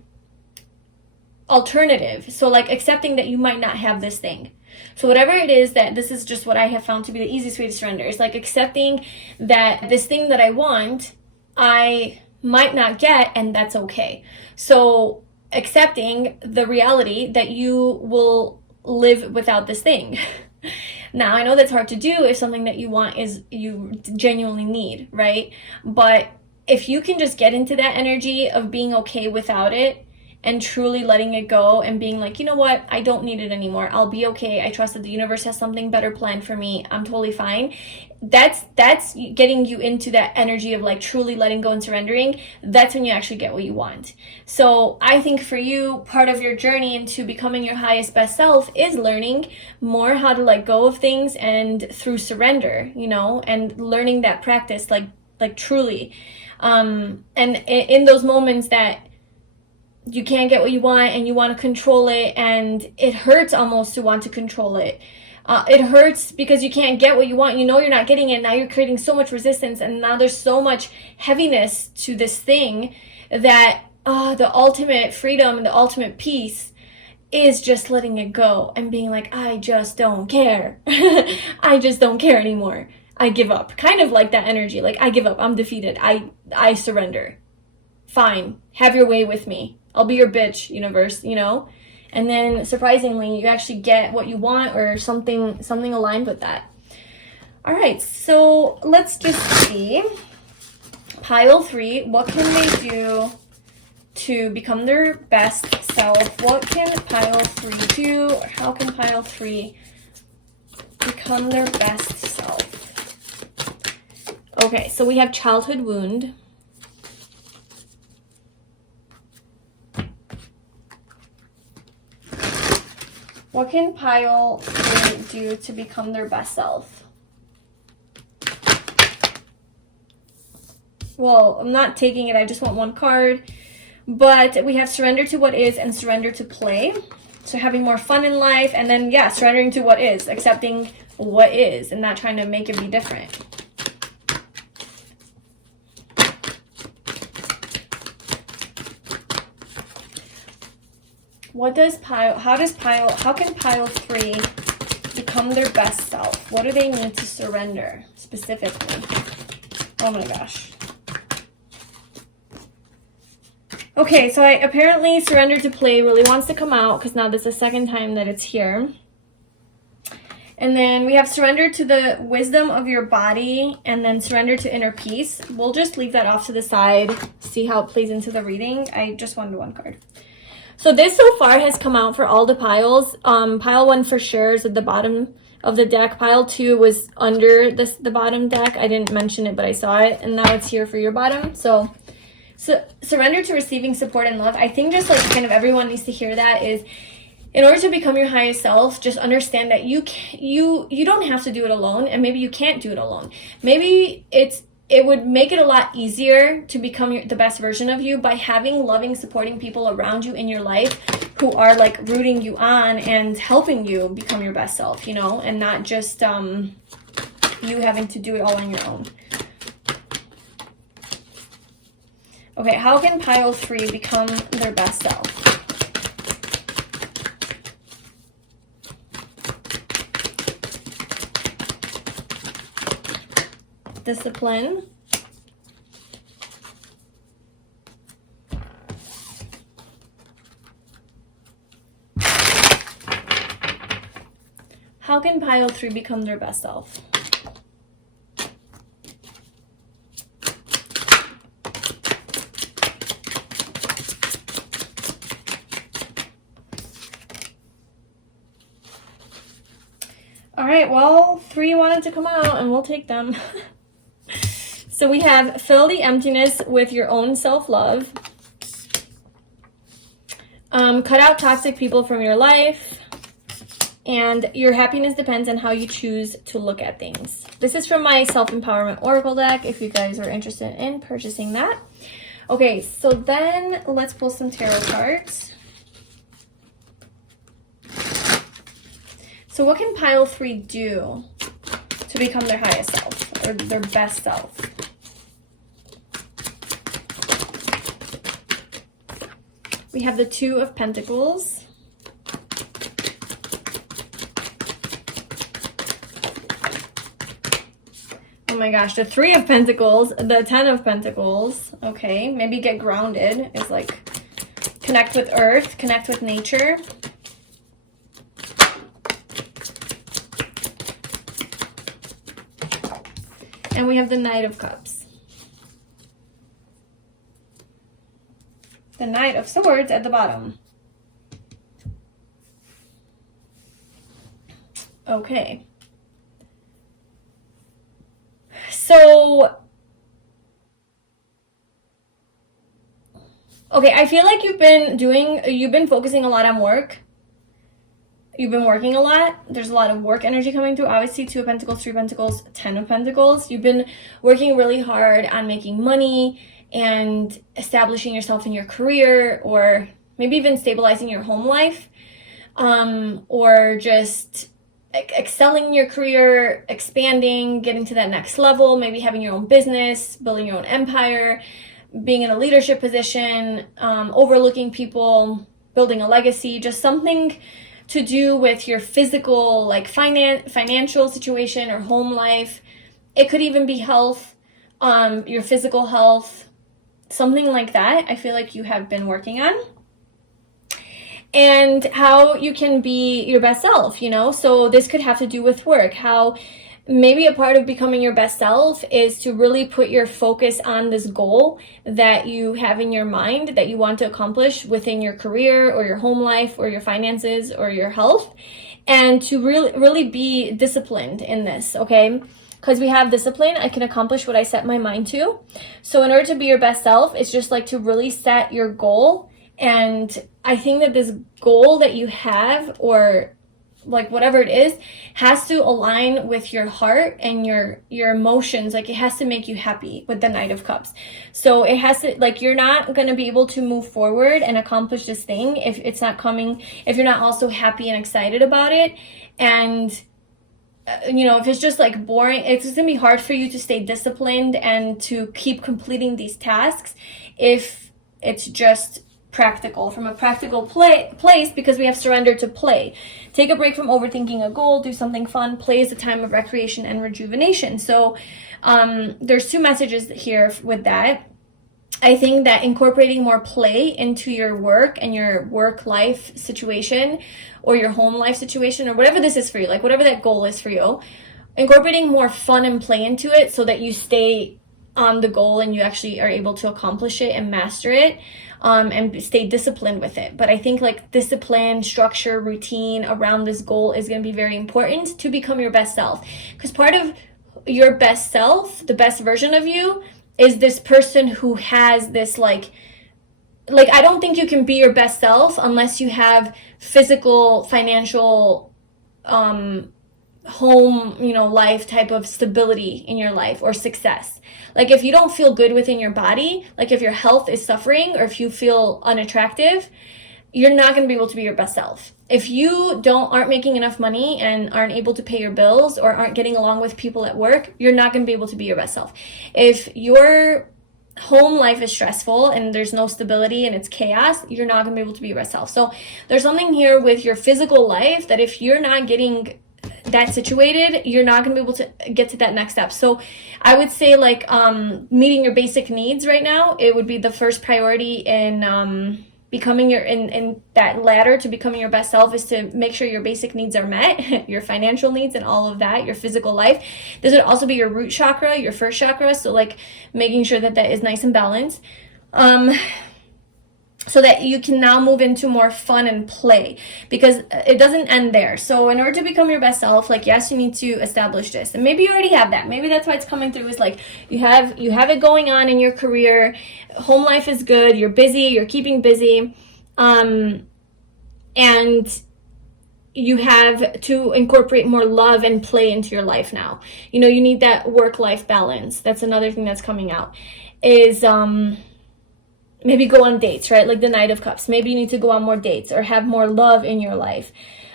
alternative. So like accepting that you might not have this thing. So whatever it is, that this is just what I have found to be the easiest way to surrender. It's like accepting that this thing that I want, I might not get, and that's okay. So accepting the reality that you will live without this thing. Now, I know that's hard to do if something that you want is you genuinely need, right? But if you can just get into that energy of being okay without it and truly letting it go and being like, you know what, I don't need it anymore. I'll be okay. I trust that the universe has something better planned for me. I'm totally fine. That's getting you into that energy of like truly letting go and surrendering. That's when you actually get what you want. So I think for you, part of your journey into becoming your highest best self is learning more how to let go of things, and through surrender, you know, and learning that practice like truly. And in those moments that you can't get what you want and you want to control it, and it hurts almost to want to control it. It hurts because you can't get what you want. You know you're not getting it. Now you're creating so much resistance, and now there's so much heaviness to this thing that the ultimate freedom and the ultimate peace is just letting it go and being like, I just don't care. I just don't care anymore. I give up. Kind of like that energy. Like, I give up. I'm defeated. I surrender. Fine. Have your way with me. I'll be your bitch, universe, you know? And then surprisingly, you actually get what you want, or something aligned with that. All right, so let's just see. Pile 3, what can they do to become their best self? What can pile 3 do? Or how can pile 3 become their best self? Okay, so we have childhood wound. What can pile 3 do to become their best self? Well, I'm not taking it. I just want one card. But we have surrender to what is and surrender to play. So having more fun in life. And then, yeah, surrendering to what is. Accepting what is and not trying to make it be different. How can pile 3 become their best self? What do they need to surrender specifically? Oh my gosh. Okay, so I apparently surrender to play really wants to come out, because now this is the second time that it's here. And then we have surrender to the wisdom of your body, and then surrender to inner peace. We'll just leave that off to the side, see how it plays into the reading. I just wanted one card. So this so far has come out for all the piles. Pile 1 for sure is at the bottom of the deck. Pile 2 was under the bottom deck. I didn't mention it, but I saw it, and now it's here for your bottom. So surrender to receiving support and love. I think just like kind of everyone needs to hear that is, in order to become your highest self, just understand that you don't have to do it alone, and maybe you can't do it alone. Maybe it would make it a lot easier to become the best version of you by having loving, supporting people around you in your life who are like rooting you on and helping you become your best self, you know, and not just you having to do it all on your own. Okay, how can pile 3 become their best self? Discipline. How can pile 3 become their best self? All right, well, 3 wanted to come out, and we'll take them. So we have fill the emptiness with your own self-love. Cut out toxic people from your life. And your happiness depends on how you choose to look at things. This is from my self-empowerment oracle deck, if you guys are interested in purchasing that. Okay, so then let's pull some tarot cards. So what can pile 3 do to become their highest self or their best self? We have the 2 of Pentacles. Oh my gosh, the 3 of Pentacles, the 10 of Pentacles. Okay, maybe get grounded is like connect with earth, connect with nature. And we have the Knight of Cups. The Knight of Swords at the bottom. Okay. So, okay, I feel like you've been focusing a lot on work. You've been working a lot. There's a lot of work energy coming through. Obviously, 2 of Pentacles, 3 of Pentacles, 10 of Pentacles. You've been working really hard on making money and establishing yourself in your career, or maybe even stabilizing your home life, or just excelling in your career, expanding, getting to that next level, maybe having your own business, building your own empire, being in a leadership position, overlooking people, building a legacy, just something to do with your physical, like financial situation or home life. It could even be health, your physical health, something like that. I feel like you have been working on. And how you can be your best self, you know? So this could have to do with work. How maybe a part of becoming your best self is to really put your focus on this goal that you have in your mind that you want to accomplish within your career or your home life or your finances or your health, and to really be disciplined in this, okay? Because we have discipline, I can accomplish what I set my mind to. So in order to be your best self, it's just like to really set your goal. And I think that this goal that you have, or like whatever it is, has to align with your heart and your emotions. Like it has to make you happy with the Knight of Cups. So it has to, like, you're not going to be able to move forward and accomplish this thing if it's not coming, if you're not also happy and excited about it. And you know, if it's just like boring, it's going to be hard for you to stay disciplined and to keep completing these tasks if it's just practical, from a practical place, because we have surrendered to play. Take a break from overthinking a goal, do something fun. Play is a time of recreation and rejuvenation. So there's 2 messages here with that. I think that incorporating more play into your work and your work life situation or your home life situation, or whatever this is for you, like whatever that goal is for you, incorporating more fun and play into it so that you stay on the goal and you actually are able to accomplish it and master it, and stay disciplined with it. But I think like discipline, structure, routine around this goal is going to be very important to become your best self. Because part of your best self, the best version of you, is this person who has this like I don't think you can be your best self unless you have physical, financial, home, you know, life type of stability in your life or success. Like if you don't feel good within your body, like if your health is suffering or if you feel unattractive, you're not going to be able to be your best self. If you aren't making enough money and aren't able to pay your bills or aren't getting along with people at work, you're not going to be able to be your best self. If your home life is stressful and there's no stability and it's chaos, you're not going to be able to be your best self. So there's something here with your physical life that if you're not getting that situated, you're not going to be able to get to that next step. So I would say like meeting your basic needs right now, it would be the first priority in becoming in that ladder to becoming your best self, is to make sure your basic needs are met, your financial needs and all of that, your physical life. This would also be your root chakra, your first chakra. So like making sure that is nice and balanced. So that you can now move into more fun and play, because it doesn't end there. So in order to become your best self, like, yes, you need to establish this. And maybe you already have that. Maybe that's why it's coming through, is like you have it going on in your career. Home life is good. You're busy. You're keeping busy. And you have to incorporate more love and play into your life now. You know, you need that work-life balance. That's another thing that's coming out, is maybe go on dates, right? Like the Knight of Cups. Maybe you need to go on more dates or have more love in your life,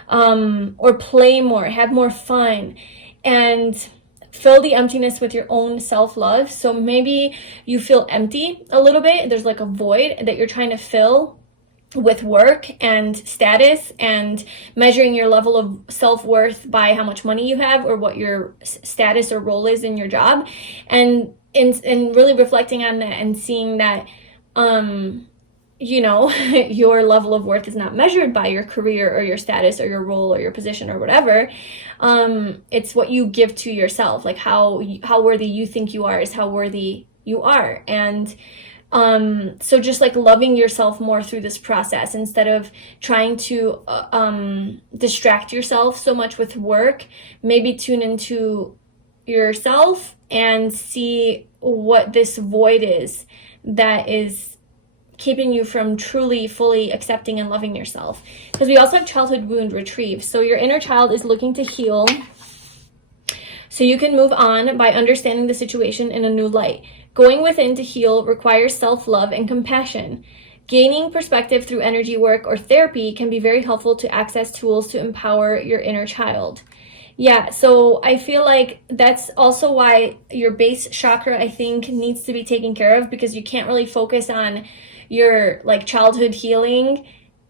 or play more, have more fun, and fill the emptiness with your own self-love. So maybe you feel empty a little bit. There's like a void that you're trying to fill with work and status and measuring your level of self-worth by how much money you have or what your status or role is in your job, and really reflecting on that and seeing that you know, your level of worth is not measured by your career or your status or your role or your position or whatever. It's what you give to yourself, like how worthy you think you are is how worthy you are. And so just like loving yourself more through this process, instead of trying to distract yourself so much with work, maybe tune into yourself and see what this void is that is keeping you from truly, fully accepting and loving yourself. Because we also have childhood wound retrieve. So your inner child is looking to heal so you can move on by understanding the situation in a new light. Going within to heal requires self-love and compassion. Gaining perspective through energy work or therapy can be very helpful to access tools to empower your inner child. Yeah, so I feel like that's also why your base chakra, I think, needs to be taken care of, because you can't really focus on your like childhood healing,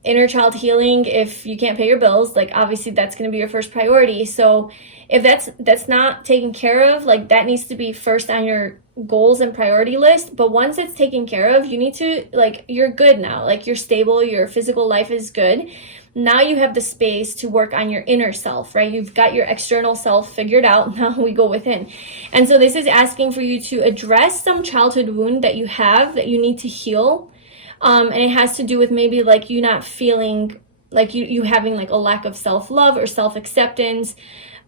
inner child healing, if you can't pay your bills. Like obviously that's going to be your first priority. So if that's not taken care of, like that needs to be first on your goals and priority list. But once it's taken care of, you need to, like, you're good now, like you're stable, your physical life is good. Now you have the space to work on your inner self, right? You've got your external self figured out. Now we go within. And so this is asking for you to address some childhood wound that you have that you need to heal. And it has to do with maybe like you not feeling like you having like a lack of self-love or self-acceptance.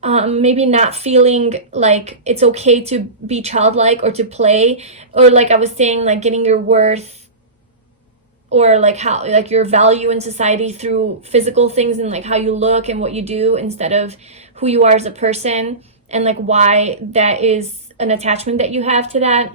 Maybe not feeling like it's okay to be childlike or to play, or like I was saying, like getting your worth or like how, like your value in society through physical things and like how you look and what you do instead of who you are as a person, and like why that is an attachment that you have to that.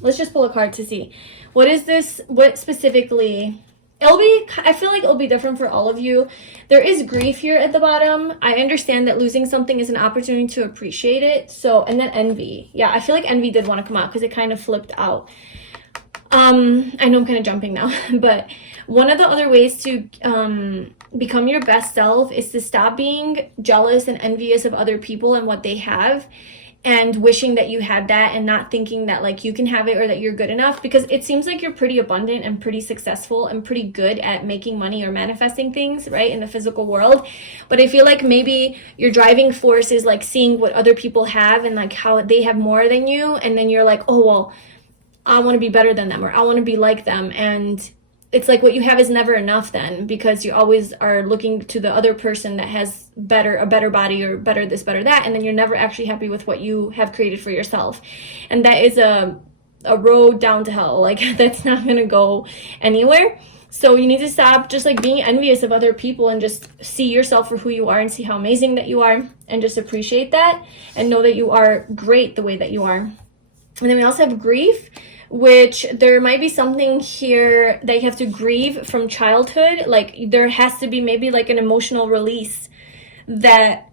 Let's just pull a card to see. What is this? What specifically? I feel like it'll be different for all of you. There is grief here at the bottom. I understand that losing something is an opportunity to appreciate it. So, and then envy. Yeah, I feel like envy did want to come out because it kind of flipped out. I know I'm kind of jumping now, but one of the other ways to become your best self is to stop being jealous and envious of other people and what they have, and wishing that you had that and not thinking that like you can have it or that you're good enough, because it seems like you're pretty abundant and pretty successful and pretty good at making money or manifesting things, right, in the physical world. But I feel like maybe your driving force is like seeing what other people have and like how they have more than you, and then you're like, oh, well, I want to be better than them, or I want to be like them. And it's like what you have is never enough then, because you always are looking to the other person that has a better body or better this, better that, and then you're never actually happy with what you have created for yourself. And that is a road down to hell. Like that's not going to go anywhere. So you need to stop just like being envious of other people and just see yourself for who you are and see how amazing that you are, and just appreciate that and know that you are great the way that you are. And then we also have grief, which there might be something here that you have to grieve from childhood. Like there has to be maybe like an emotional release that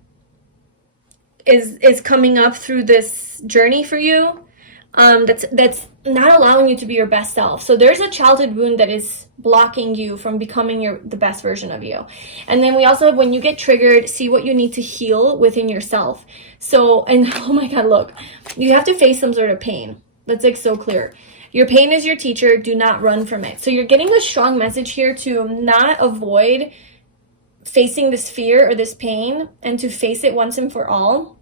is coming up through this journey for you, that's not allowing you to be your best self. So there's a childhood wound that is blocking you from becoming the best version of you. And then we also have, when you get triggered, see what you need to heal within yourself. So, and oh my God, look, you have to face some sort of pain. That's like so clear. Your pain is your teacher. Do not run from it. So you're getting a strong message here to not avoid facing this fear or this pain, and to face it once and for all.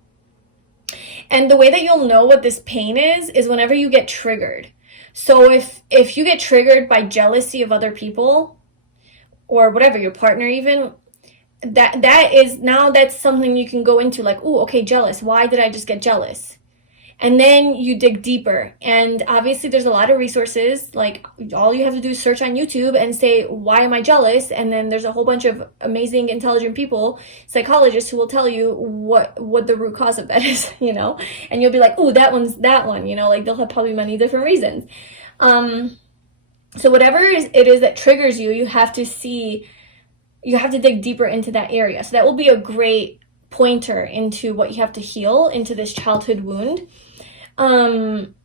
And the way that you'll know what this pain is whenever you get triggered. So if you get triggered by jealousy of other people or whatever, your partner even, that is, now that's something you can go into, like, oh, okay, jealous. Why did I just get jealous? And then you dig deeper. And obviously there's a lot of resources. Like all you have to do is search on YouTube and say, why am I jealous? And then there's a whole bunch of amazing, intelligent people, psychologists, who will tell you what the root cause of that is, you know? And you'll be like, oh, that one's that one, you know, like they'll have probably many different reasons. So whatever it is that triggers you, you have to dig deeper into that area. So that will be a great pointer into what you have to heal into this childhood wound. And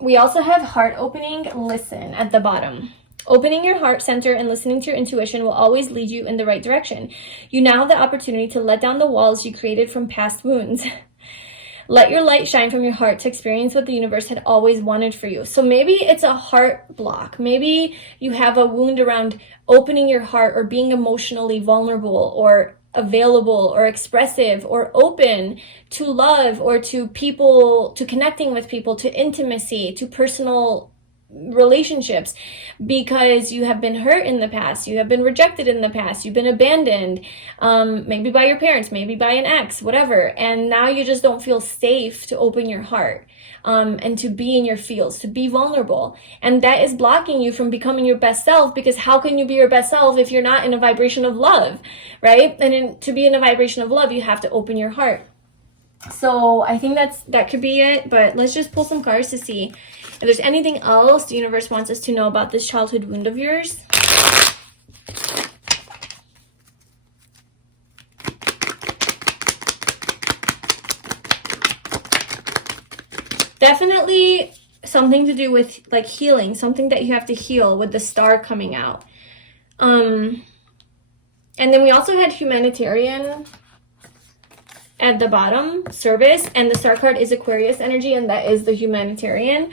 we also have heart opening, listen at the bottom. Opening your heart center and listening to your intuition will always lead you in the right direction. You now have the opportunity to let down the walls you created from past wounds. Let your light shine from your heart to experience what the universe had always wanted for you. So maybe it's a heart block. Maybe you have a wound around opening your heart or being emotionally vulnerable or available or expressive or open to love or to people, to connecting with people, to intimacy, to personal relationships, because you have been hurt in the past, you have been rejected in the past, you've been abandoned, maybe by your parents, maybe by an ex, whatever, and now you just don't feel safe to open your heart, and to be in your feels, to be vulnerable, and that is blocking you from becoming your best self, because how can you be your best self if you're not in a vibration of love, right? And to be in a vibration of love, you have to open your heart. So I think that could be it, but let's just pull some cards to see if there's anything else the universe wants us to know about this childhood wound of yours. Definitely something to do with like healing, something that you have to heal with the star coming out. And then we also had humanitarian at the bottom, service, and the star card is Aquarius energy, and that is the humanitarian.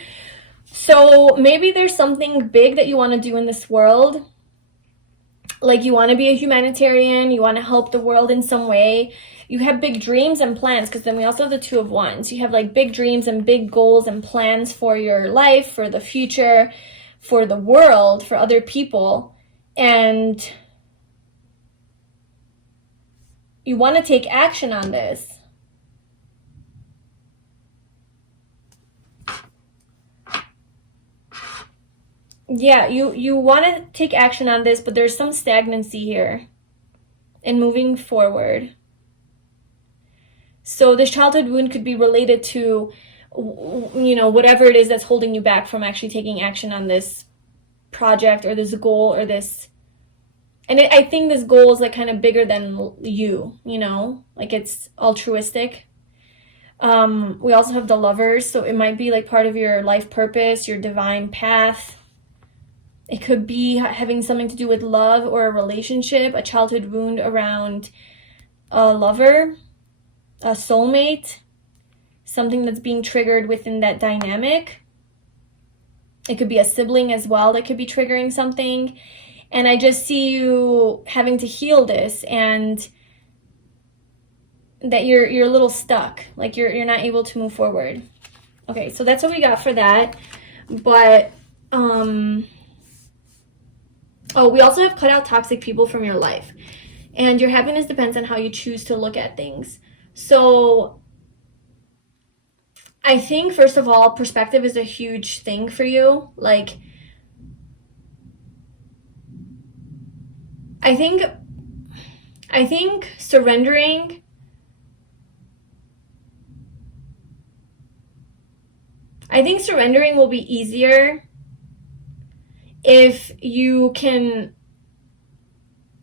So maybe there's something big that you want to do in this world. Like you want to be a humanitarian, you want to help the world in some way. You have big dreams and plans, because then we also have the Two of Wands. You have like big dreams and big goals and plans for your life, for the future, for the world, for other people. And you want to take action on this. Yeah, you want to take action on this, but there's some stagnancy here in moving forward. So this childhood wound could be related to, you know, whatever it is that's holding you back from actually taking action on this project or this goal or this. And I think this goal is like kind of bigger than you know, like it's altruistic. We also have the Lovers, so it might be like part of your life purpose, your divine path. It could be having something to do with love or a relationship, a childhood wound around a lover, a soulmate, something that's being triggered within that dynamic. It could be a sibling as well that could be triggering something. And I just see you having to heal this, and that you're a little stuck, like you're not able to move forward. Okay, so that's what we got for that. But oh, we also have cut out toxic people from your life, and your happiness depends on how you choose to look at things. So I think, first of all, perspective is a huge thing for you. Like, I think surrendering will be easier if you can,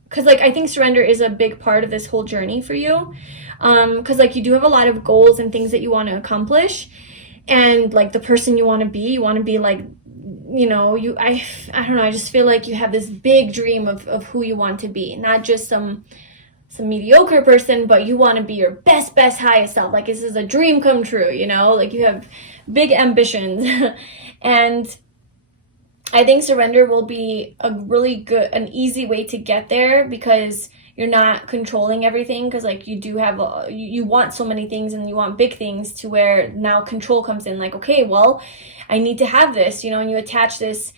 because like I think surrender is a big part of this whole journey for you, because like you do have a lot of goals and things that you want to accomplish, and like the person you want to be like, you know, I don't know, I just feel like you have this big dream of who you want to be, not just some mediocre person, but you want to be your best highest self. Like this is a dream come true, you know, like you have big ambitions. And I think surrender will be a really good, an easy way to get there, because you're not controlling everything, because like you do have you want so many things, and you want big things, to where now control comes in, like, okay, well, I need to have this, you know, and you attach this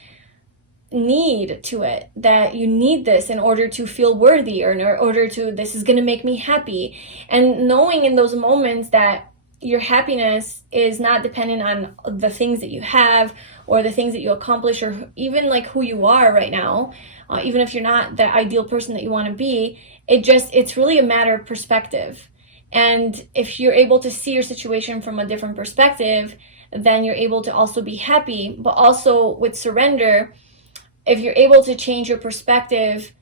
need to it, that you need this in order to feel worthy, or in order to, this is going to make me happy. And knowing in those moments that your happiness is not dependent on the things that you have or the things that you accomplish, or even like who you are right now, even if you're not the ideal person that you want to be, it's really a matter of perspective. And if you're able to see your situation from a different perspective, then you're able to also be happy. But also with surrender, if you're able to change your perspective,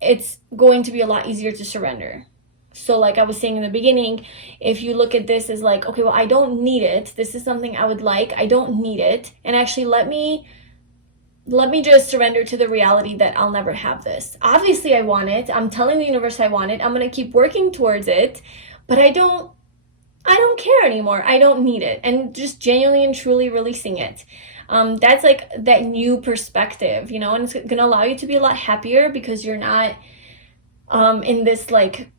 it's going to be a lot easier to surrender. So like I was saying in the beginning, if you look at this as like, okay, well, I don't need it. This is something I would like. I don't need it. And actually let me just surrender to the reality that I'll never have this. Obviously I want it. I'm telling the universe I want it. I'm going to keep working towards it, but I don't care anymore. I don't need it. And just genuinely and truly releasing it. That's like that new perspective, you know, and it's going to allow you to be a lot happier because you're not in this like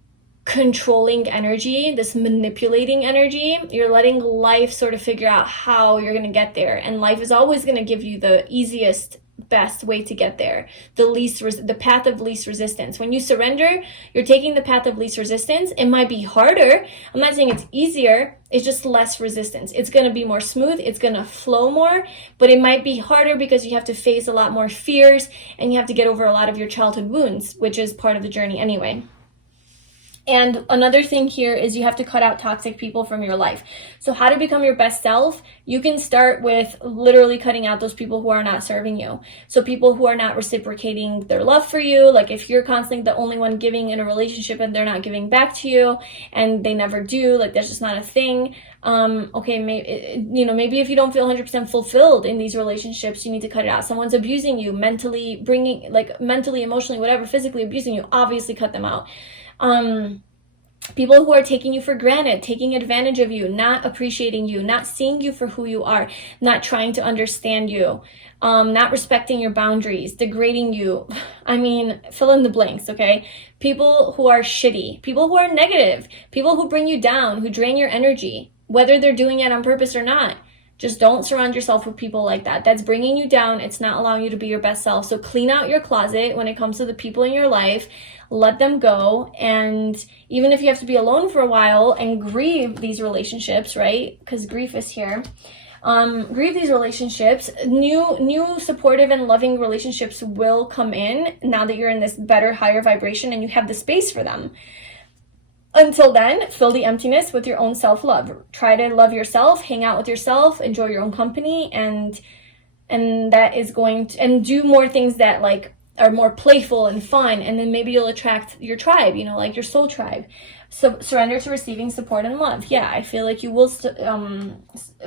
controlling energy, this manipulating energy. You're letting life sort of figure out how you're going to get there. And life is always going to give you the easiest, best way to get there, the path of least resistance. When you surrender, you're taking the path of least resistance. It might be harder. I'm not saying it's easier. It's just less resistance. It's going to be more smooth. It's going to flow more, but it might be harder because you have to face a lot more fears and you have to get over a lot of your childhood wounds, which is part of the journey anyway. And another thing here is you have to cut out toxic people from your life. So how to become your best self? You can start with literally cutting out those people who are not serving you. So people who are not reciprocating their love for you. Like if you're constantly the only one giving in a relationship and they're not giving back to you and they never do, like that's just not a thing. Okay, maybe if you don't feel 100% fulfilled in these relationships, you need to cut it out. Someone's abusing you, mentally, emotionally, whatever, physically abusing you, obviously cut them out. People who are taking you for granted, taking advantage of you, not appreciating you, not seeing you for who you are, not trying to understand you, not respecting your boundaries, degrading you. I mean, fill in the blanks, okay? People who are shitty, people who are negative, people who bring you down, who drain your energy, whether they're doing it on purpose or not. Just don't surround yourself with people like that. That's bringing you down. It's not allowing you to be your best self. So clean out your closet when it comes to the people in your life. Let them go. And even if you have to be alone for a while and grieve these relationships, right? Because grief is here. Grieve these relationships. New supportive and loving relationships will come in now that you're in this better, higher vibration and you have the space for them. Until then, fill the emptiness with your own self-love. Try to love yourself, hang out with yourself, enjoy your own company, and that is going to, and do more things that like are more playful and fun, and then maybe you'll attract your tribe, you know, like your soul tribe. So surrender to receiving support and love. Yeah, I feel like you will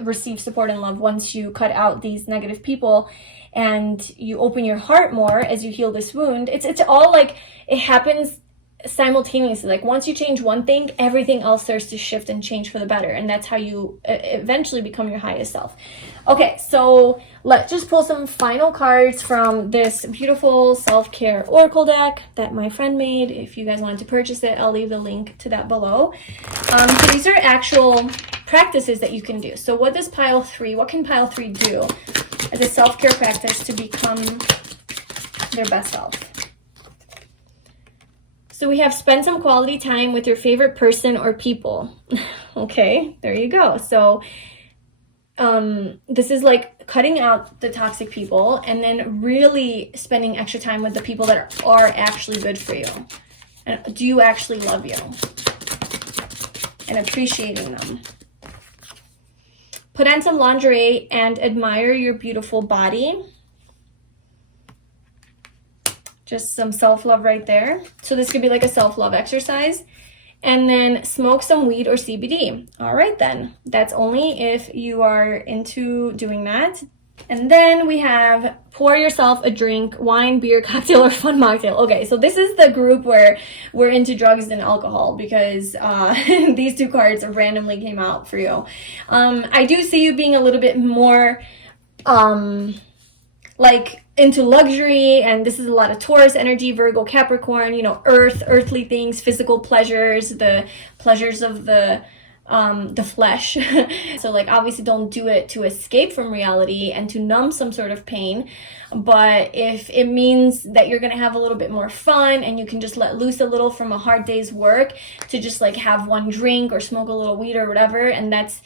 receive support and love once you cut out these negative people and you open your heart more as you heal this wound. It's all like, it happens simultaneously. Like once you change one thing, everything else starts to shift and change for the better, and that's how you eventually become your highest self. Okay, so let's just pull some final cards from this beautiful self-care oracle deck that my friend made. If you guys wanted to purchase it, I'll leave the link to that below. So these are actual practices that you can do. So what can pile 3 do as a self-care practice to become their best self? So we have spend some quality time with your favorite person or people. Okay, there you go. So this is like cutting out the toxic people and then really spending extra time with the people that are actually good for you. And do you actually love you? And appreciating them. Put on some lingerie and admire your beautiful body. Just some self-love right there. So this could be like a self-love exercise. And then smoke some weed or CBD. All right then. That's only if you are into doing that. And then we have pour yourself a drink, wine, beer, cocktail, or fun mocktail. Okay, so this is the group where we're into drugs and alcohol because these two cards randomly came out for you. I do see you being a little bit more like into luxury, and this is a lot of Taurus energy, Virgo, Capricorn, you know, earthly things, physical pleasures, the pleasures of the flesh. So like obviously don't do it to escape from reality and to numb some sort of pain, but if it means that you're gonna have a little bit more fun and you can just let loose a little from a hard day's work to just like have one drink or smoke a little weed or whatever, and that's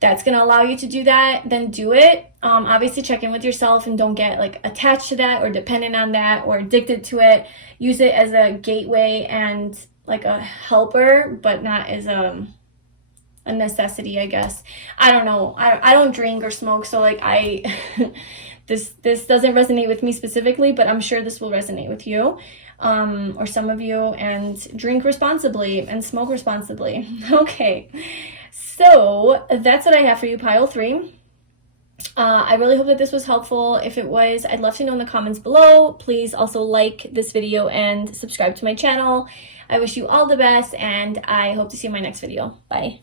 going to allow you to do that, then do it. Obviously check in with yourself and don't get like attached to that or dependent on that or addicted to it. Use it as a gateway and like a helper, but not as a a necessity, I guess. I don't know. I don't drink or smoke, so like this doesn't resonate with me specifically, but I'm sure this will resonate with you, or some of you. And drink responsibly and smoke responsibly. Okay, so that's what I have for you, pile 3. I really hope that this was helpful. If it was, I'd love to know in the comments below. Please also like this video and subscribe to my channel. I wish you all the best, and I hope to see you in my next video. Bye.